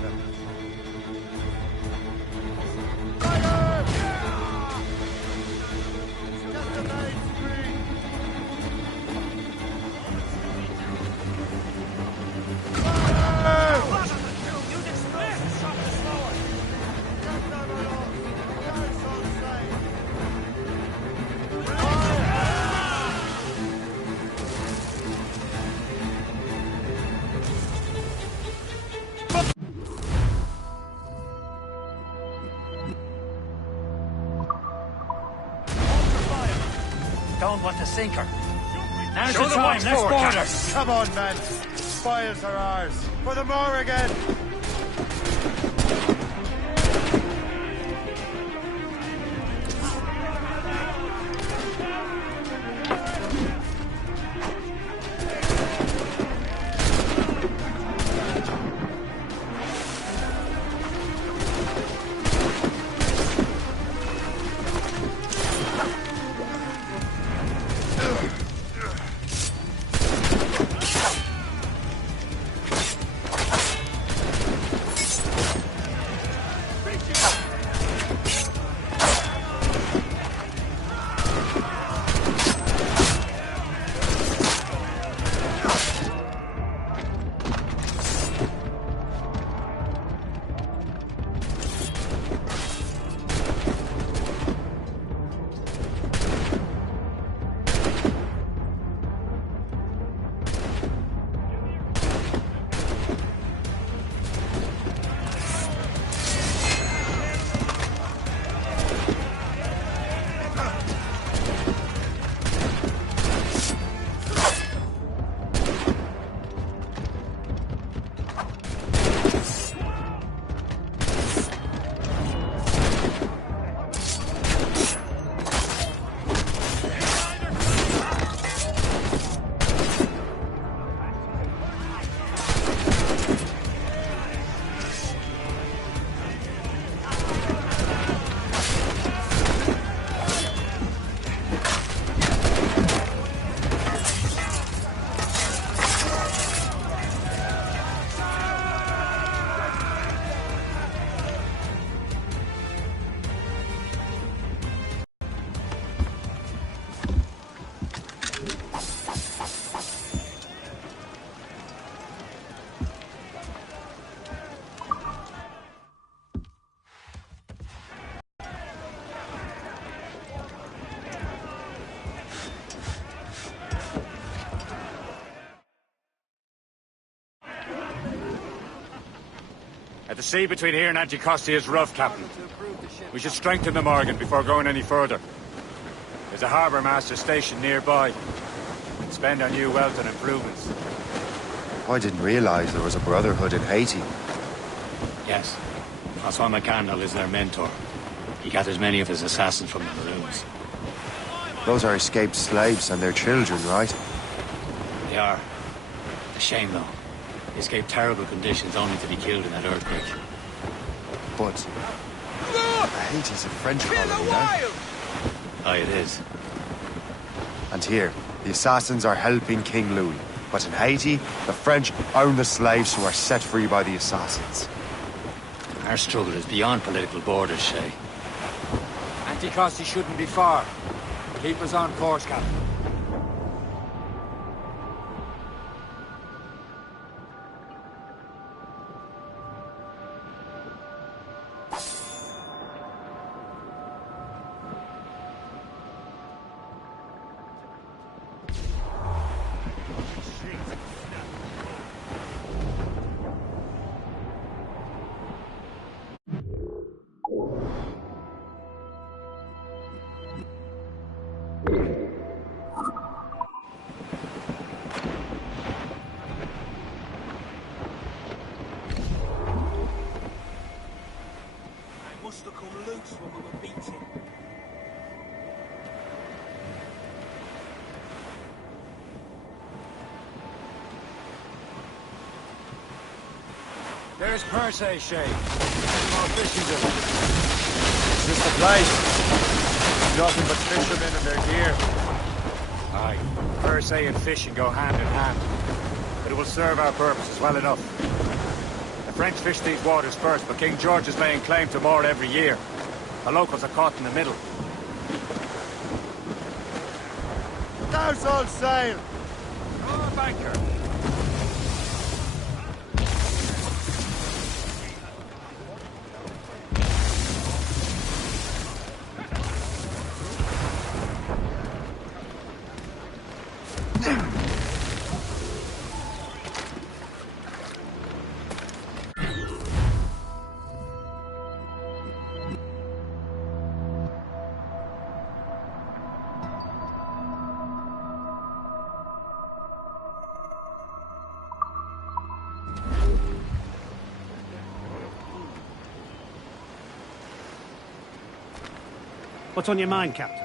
Don't want to sink her. Now's Show the them time, what let's for, board her. Captain. Come on, men. Spoils are ours. For the more again. The sea between here and Anticosti is rough, Captain. We should strengthen the Morgan before going any further. There's a harbour master station nearby. Spend our new wealth on improvements. I didn't realize there was a brotherhood in Haiti. Yes. Francois McCandle is their mentor. He gathers many of his assassins from the Maroons. Those are escaped slaves and their children, right? They are. A shame, though. They escaped terrible conditions only to be killed in that earthquake. But Haiti's a French colony now. Aye, it is. And here, the assassins are helping King Louis. But in Haiti, the French own the slaves who are set free by the assassins. Our struggle is beyond political borders, Shay. Anticosti shouldn't be far. Keep us on course, Captain. There's Perse, Shay. More fishing to Is this the place? Nothing but fishermen and their gear. Aye. Perse and fishing go hand in hand. But it will serve our purposes well enough. The French fish these waters first, but King George is laying claim to more every year. The locals are caught in the middle. Douse all sail! Oh, banker! What's on your mind, Captain?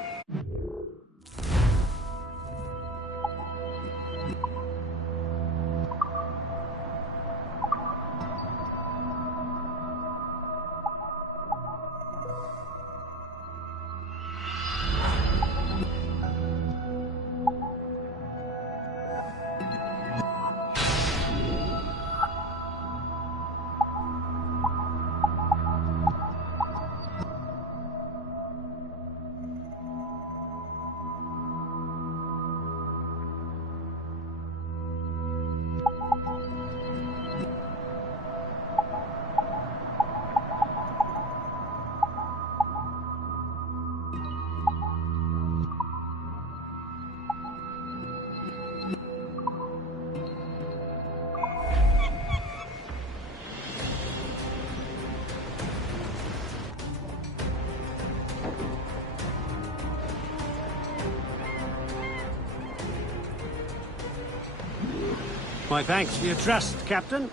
My thanks for your trust, Captain.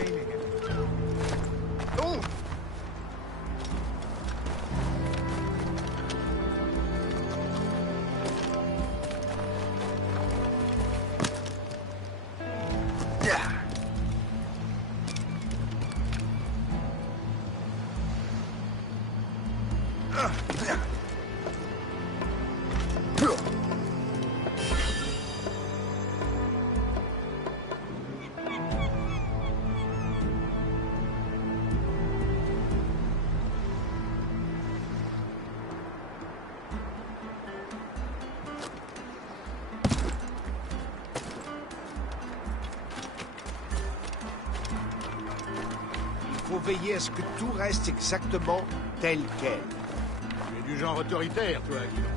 training. Oh! Il faut veiller à ce que tout reste exactement tel quel. Tu es du genre autoritaire, toi, Guillaume.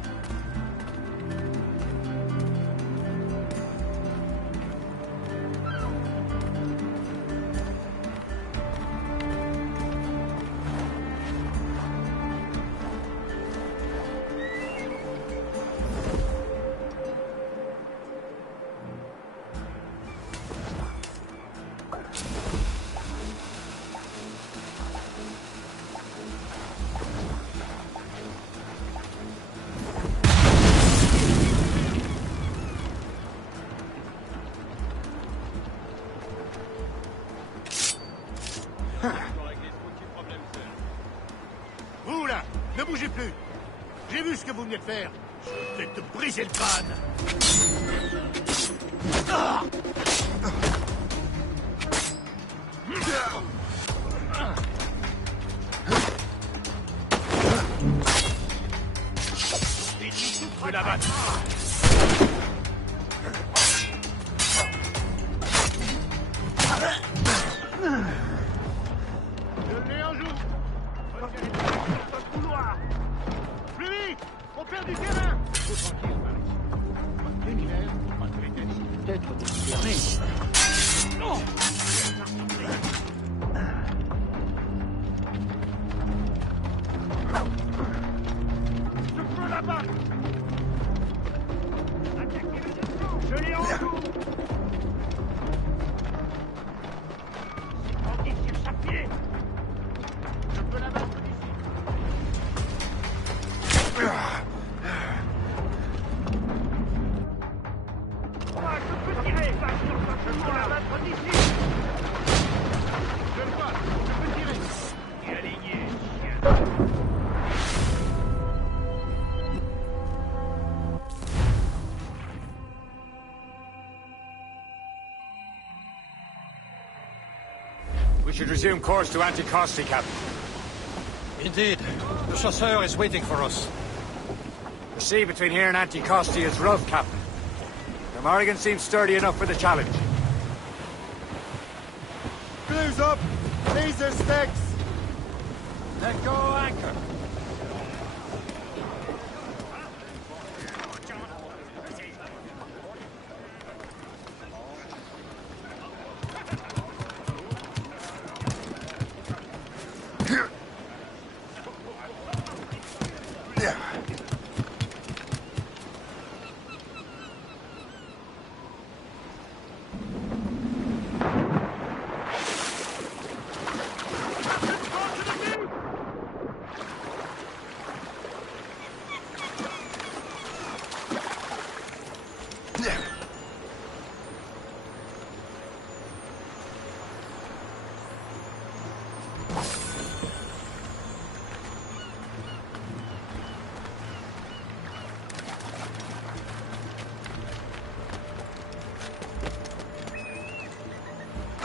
Vous, là, ne bougez plus. J'ai vu ce que vous venez de faire. Je vais te briser le crâne. Ah! Je vais la battre. Je l'ai en joue. Retirez dans le couloir. Plus vite! On perd du terrain! Faut tranquille, Max. Criminel, malgré peut-être décerné. Non! Je peux la battre! Je l'ai en joue! C'est bandit sur chaque pied! Je peux la battre d'ici! Je peux tirer! Je peux la battre d'ici! Je le vois! Je peux tirer! Et aligné, chien! We should resume course to Anticosti, Captain. Indeed. The chasseur is waiting for us. The sea between here and Anticosti is rough, Captain. The Morrigan seems sturdy enough for the challenge. Blues up! These are sticks! Let go anchor.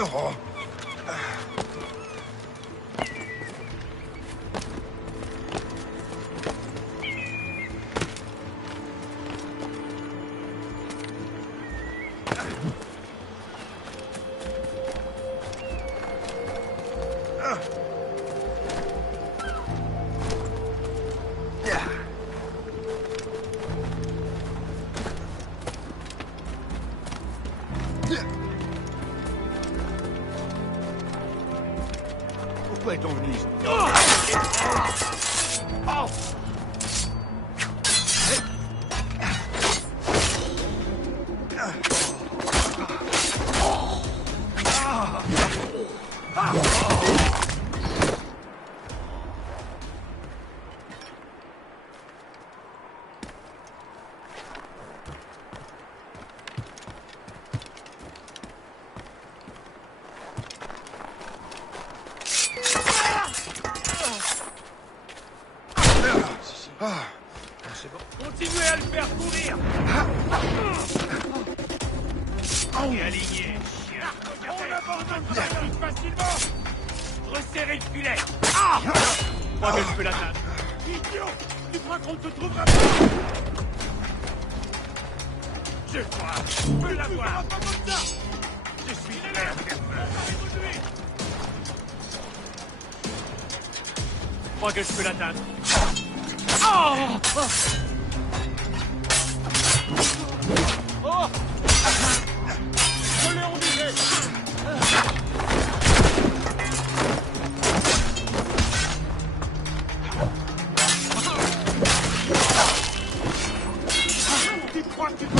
Oh. Pourquoi est-on venu ici? Continuez à le faire courir. Et aligné. On abandonne pas si facilement. Resserrez le filet. Ah! Moi que je peux l'atteindre. Idiot! Tu crois qu'on te trouvera pas? Je crois. Je peux l'avoir. Pas comme ça. Je suis prêt à faire peur. Je crois que je peux l'atteindre. Oh! Oh! Je l'ai enlevé! Tu crois que tu peux...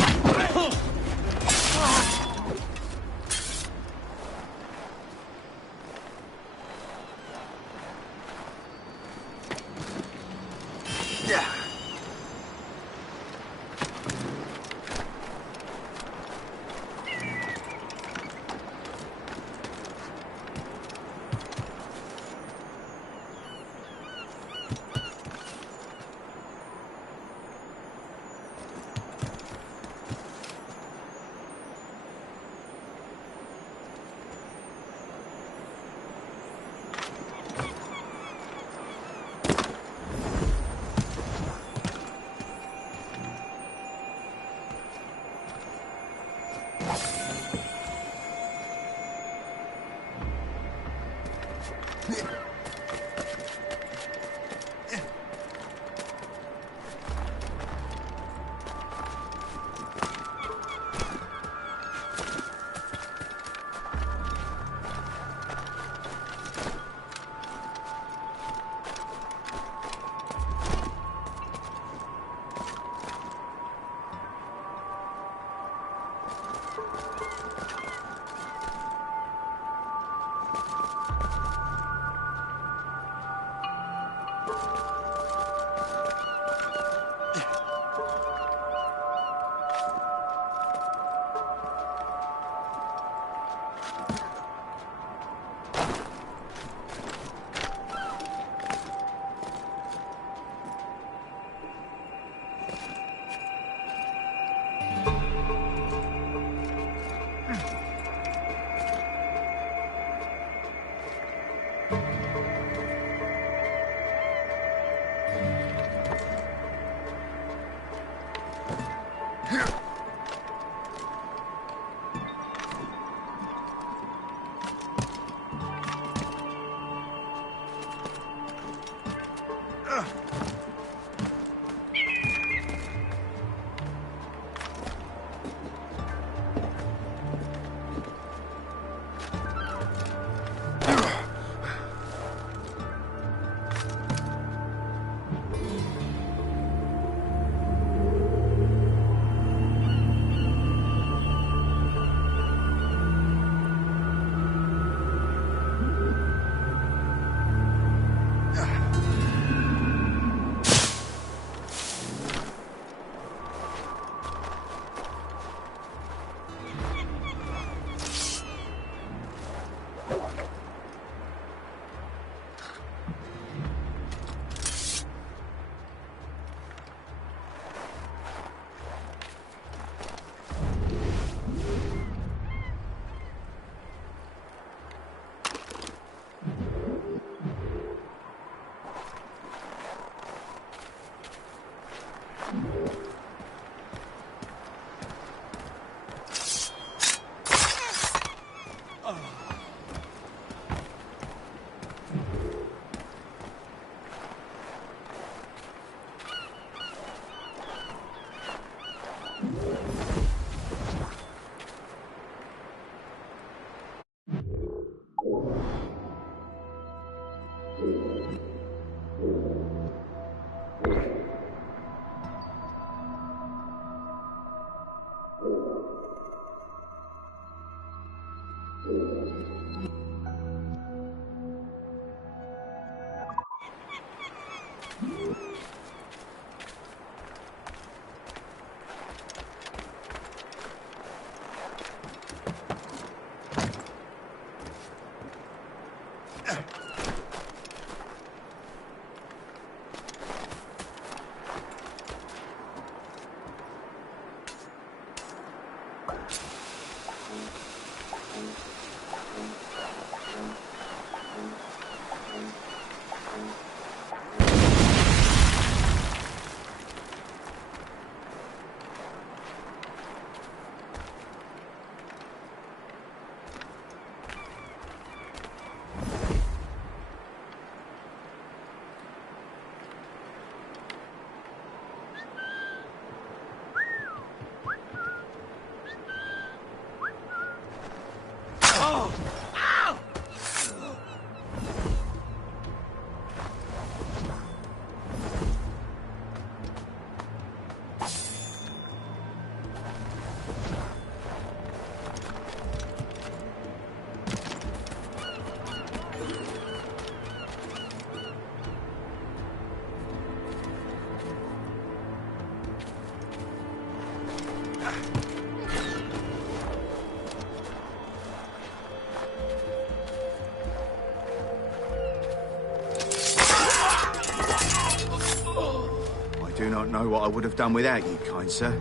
I do not know what I would have done without you, kind sir.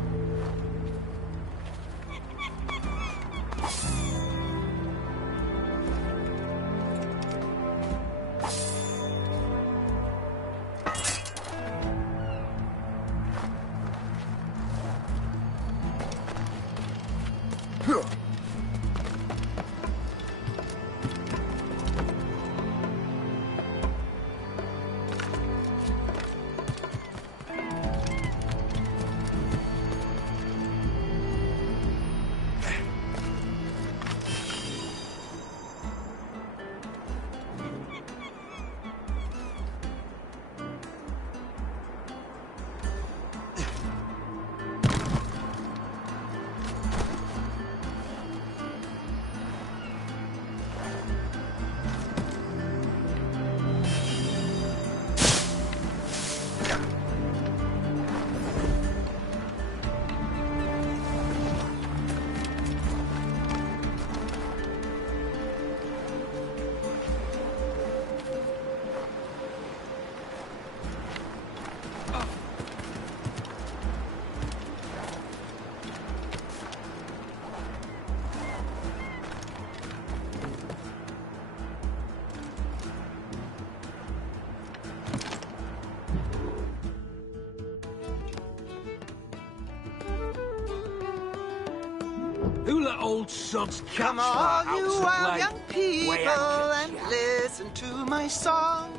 Who let old sods Come all you young people and listen to my song,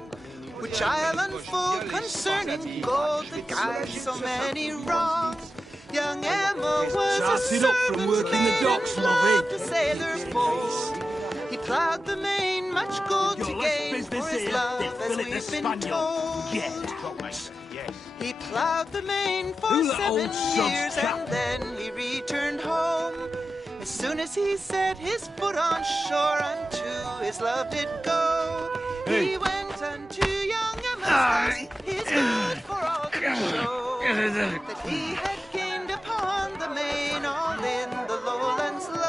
which I'll unfold concerning gold that guides so many wrongs. Young Emma was a servant maid and loved a sailor's boat. He plowed the main, much gold to gain for his love, as we've been told. He plowed the main for 7 years and then he returned home. As soon as he set his foot on shore, unto his love did go. He went unto young Emma's house, his good for all to show that he had gained upon the main, all in the lowlands low.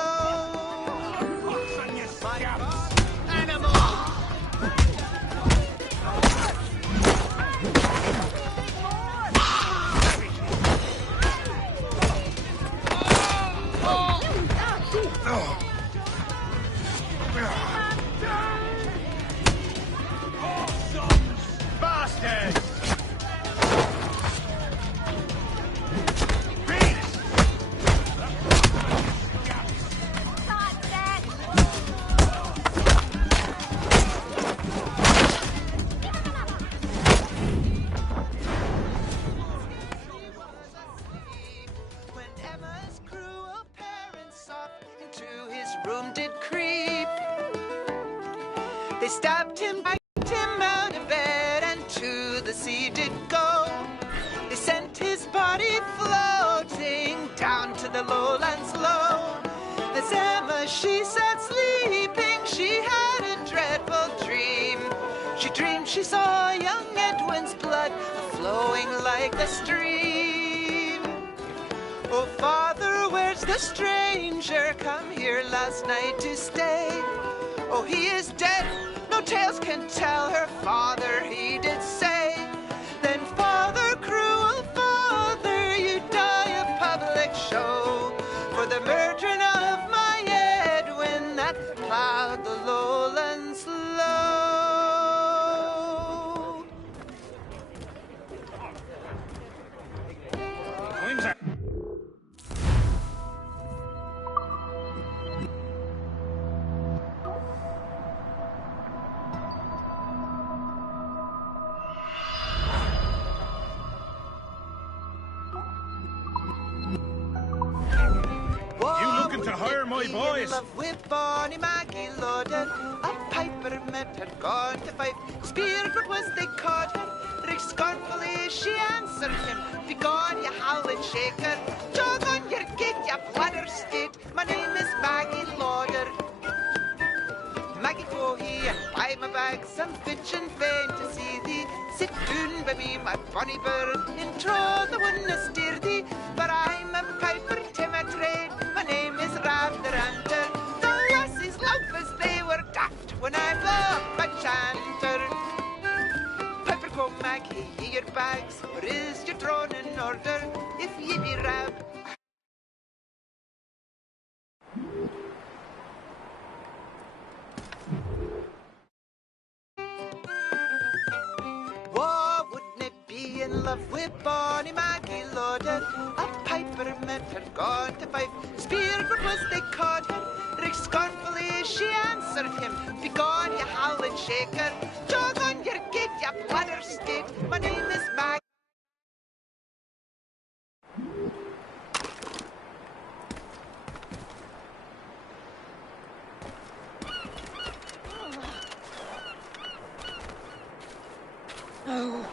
Bastards! Stabbed him, dragged him out of bed, and to the sea did go. They sent his body floating down to the lowlands low. As Emma, she sat sleeping, she had a dreadful dream. She dreamed she saw young Edwin's blood flowing like a stream. Oh, Father, where's the stranger come here last night to stay? Oh, he is dead. No tales can tell her father, he did say, then father, cruel father, you die a public show for the murdering of my Edwin that plowed the lowlands low. To hire my boys. Love with Bonnie Maggie loaded. A piper met had gone to fight. Spearford was they caught her. Rick scornfully she answered him. Begone, you howling shaker. Jog on your gate, you bladder state. My name is Maggie Lauder. Maggie Cohey, and buy my bags. I'm fitching vain to see thee. Sit down by me, my bonny bird. Intro the one to steer thee. But I'm a piper, timid trade. My name is Raptor Hunter. The lassies laugh as they were daft when I blow up a chanter. Piper come, Maggie, your bags. Where is your throne in order? If ye be rab. Whoa, wouldn't it be in love with Bonnie Maggie loaded? A piper met had gone to fight. Spearford was they caught her. Rick scornfully she answered him. Begone, you howling shaker. Jog on your gate, you bladder state. My name is Maggie. Oh.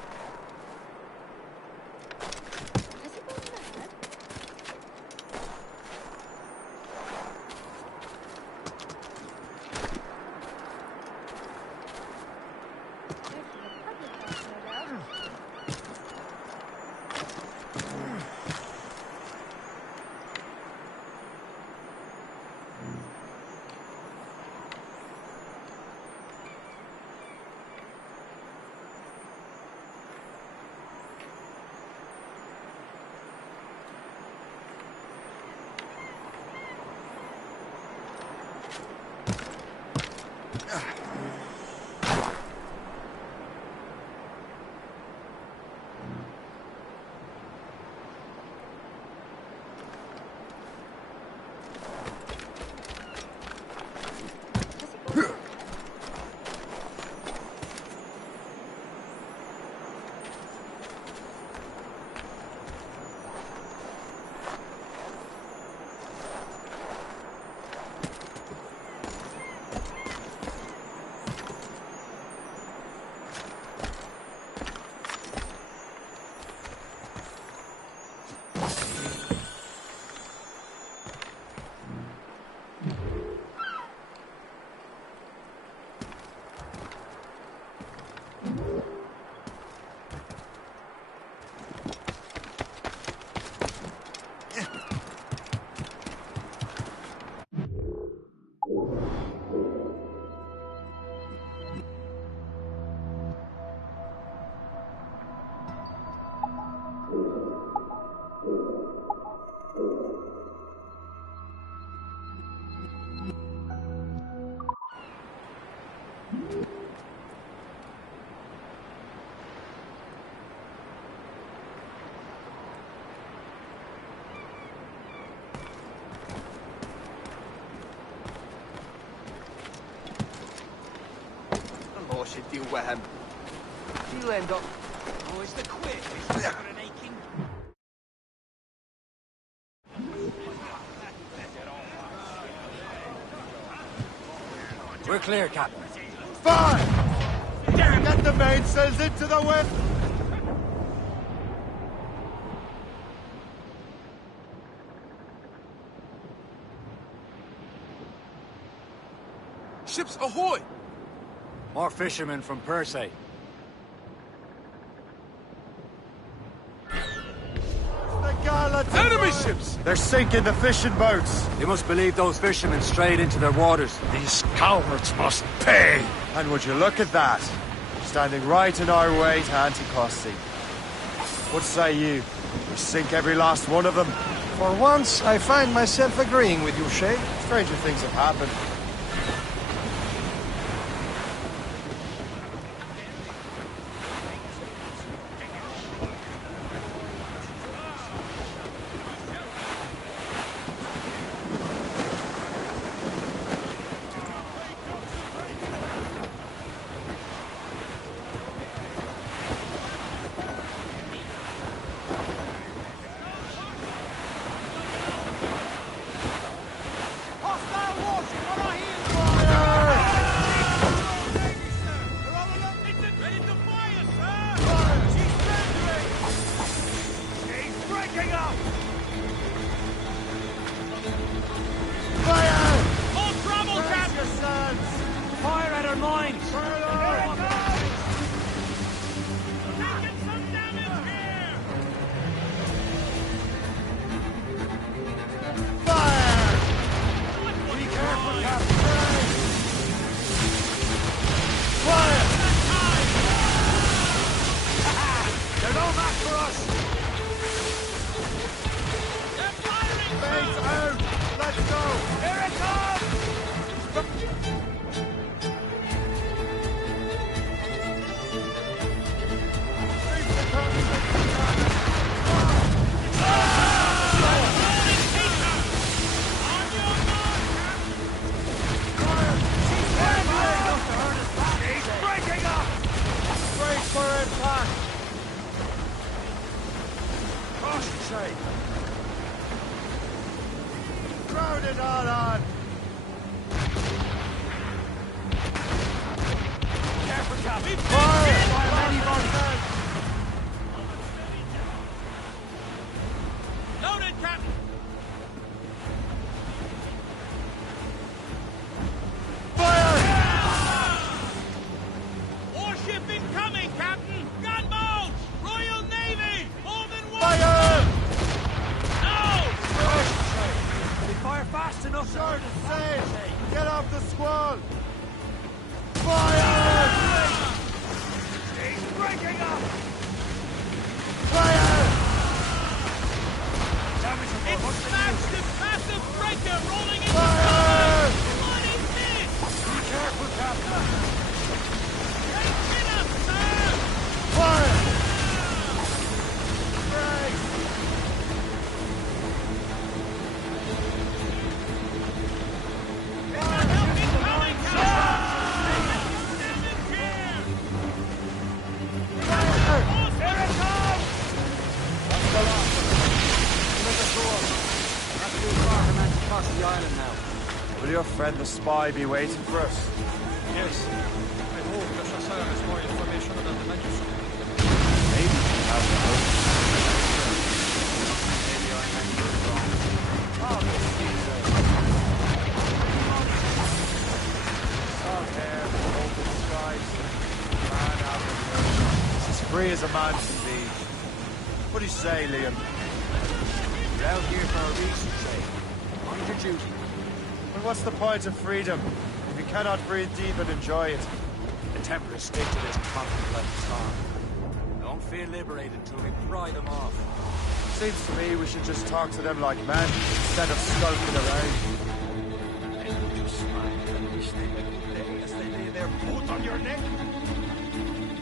Should deal with him. He'll end up. Oh, it's the quick. It's never an aching. We're clear, Captain. Fine! Get the mainsails into the wind! Ships ahoy! More fishermen from Persay. Enemy ships! They're sinking the fishing boats. You must believe those fishermen strayed into their waters. These cowards must pay. And would you look at that? Standing right in our way to Anticosti. What say you? We sink every last one of them? For once, I find myself agreeing with you, Shay. Stranger things have happened. Friend the spy be waiting for us? Yes. I hope the Chasseur has more information about the manuscript. Maybe he has the hope. Maybe I remember wrong. Oh, Soft hair, open skies, man out of the road. As free as a man can be. What do you say, Liam? You're out here for a reason, Shay. On your duty. But what's the point of freedom if you cannot breathe deep and enjoy it? The Templars stick to this conflict like a star. Don't feel liberated until we pry them off. Seems to me we should just talk to them like men instead of skulking around. And would you smile at least as they lay their boot on your neck?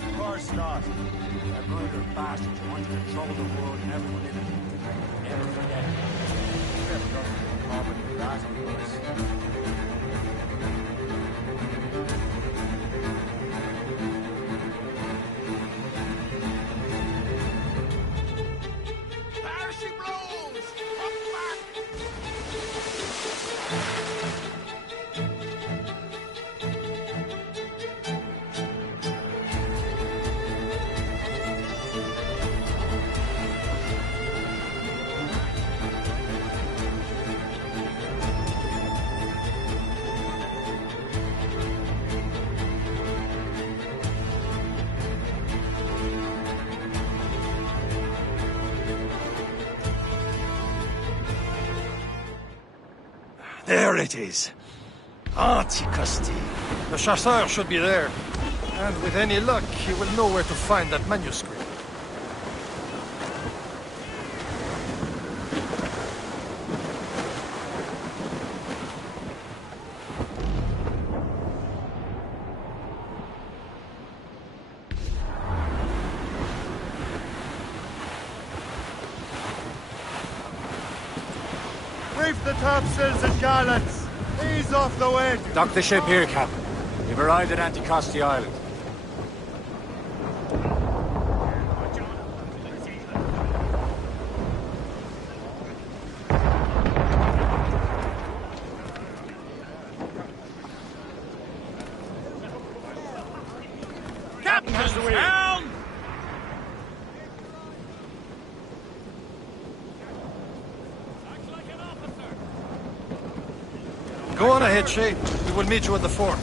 Of course not. A murdered bastard who wanted to trouble the world and everyone in it. Never forget. We have nothing in common with that, of course. There it is. Anticosti. The chasseur should be there. And with any luck, he will know where to find that manuscript. Reef the topsails and gallants. Ease off the wind. Dock the ship here, Captain. We've arrived at Anticosti Island. Captain has the wheel. Down! Go on ahead, Shay. We will meet you at the fort.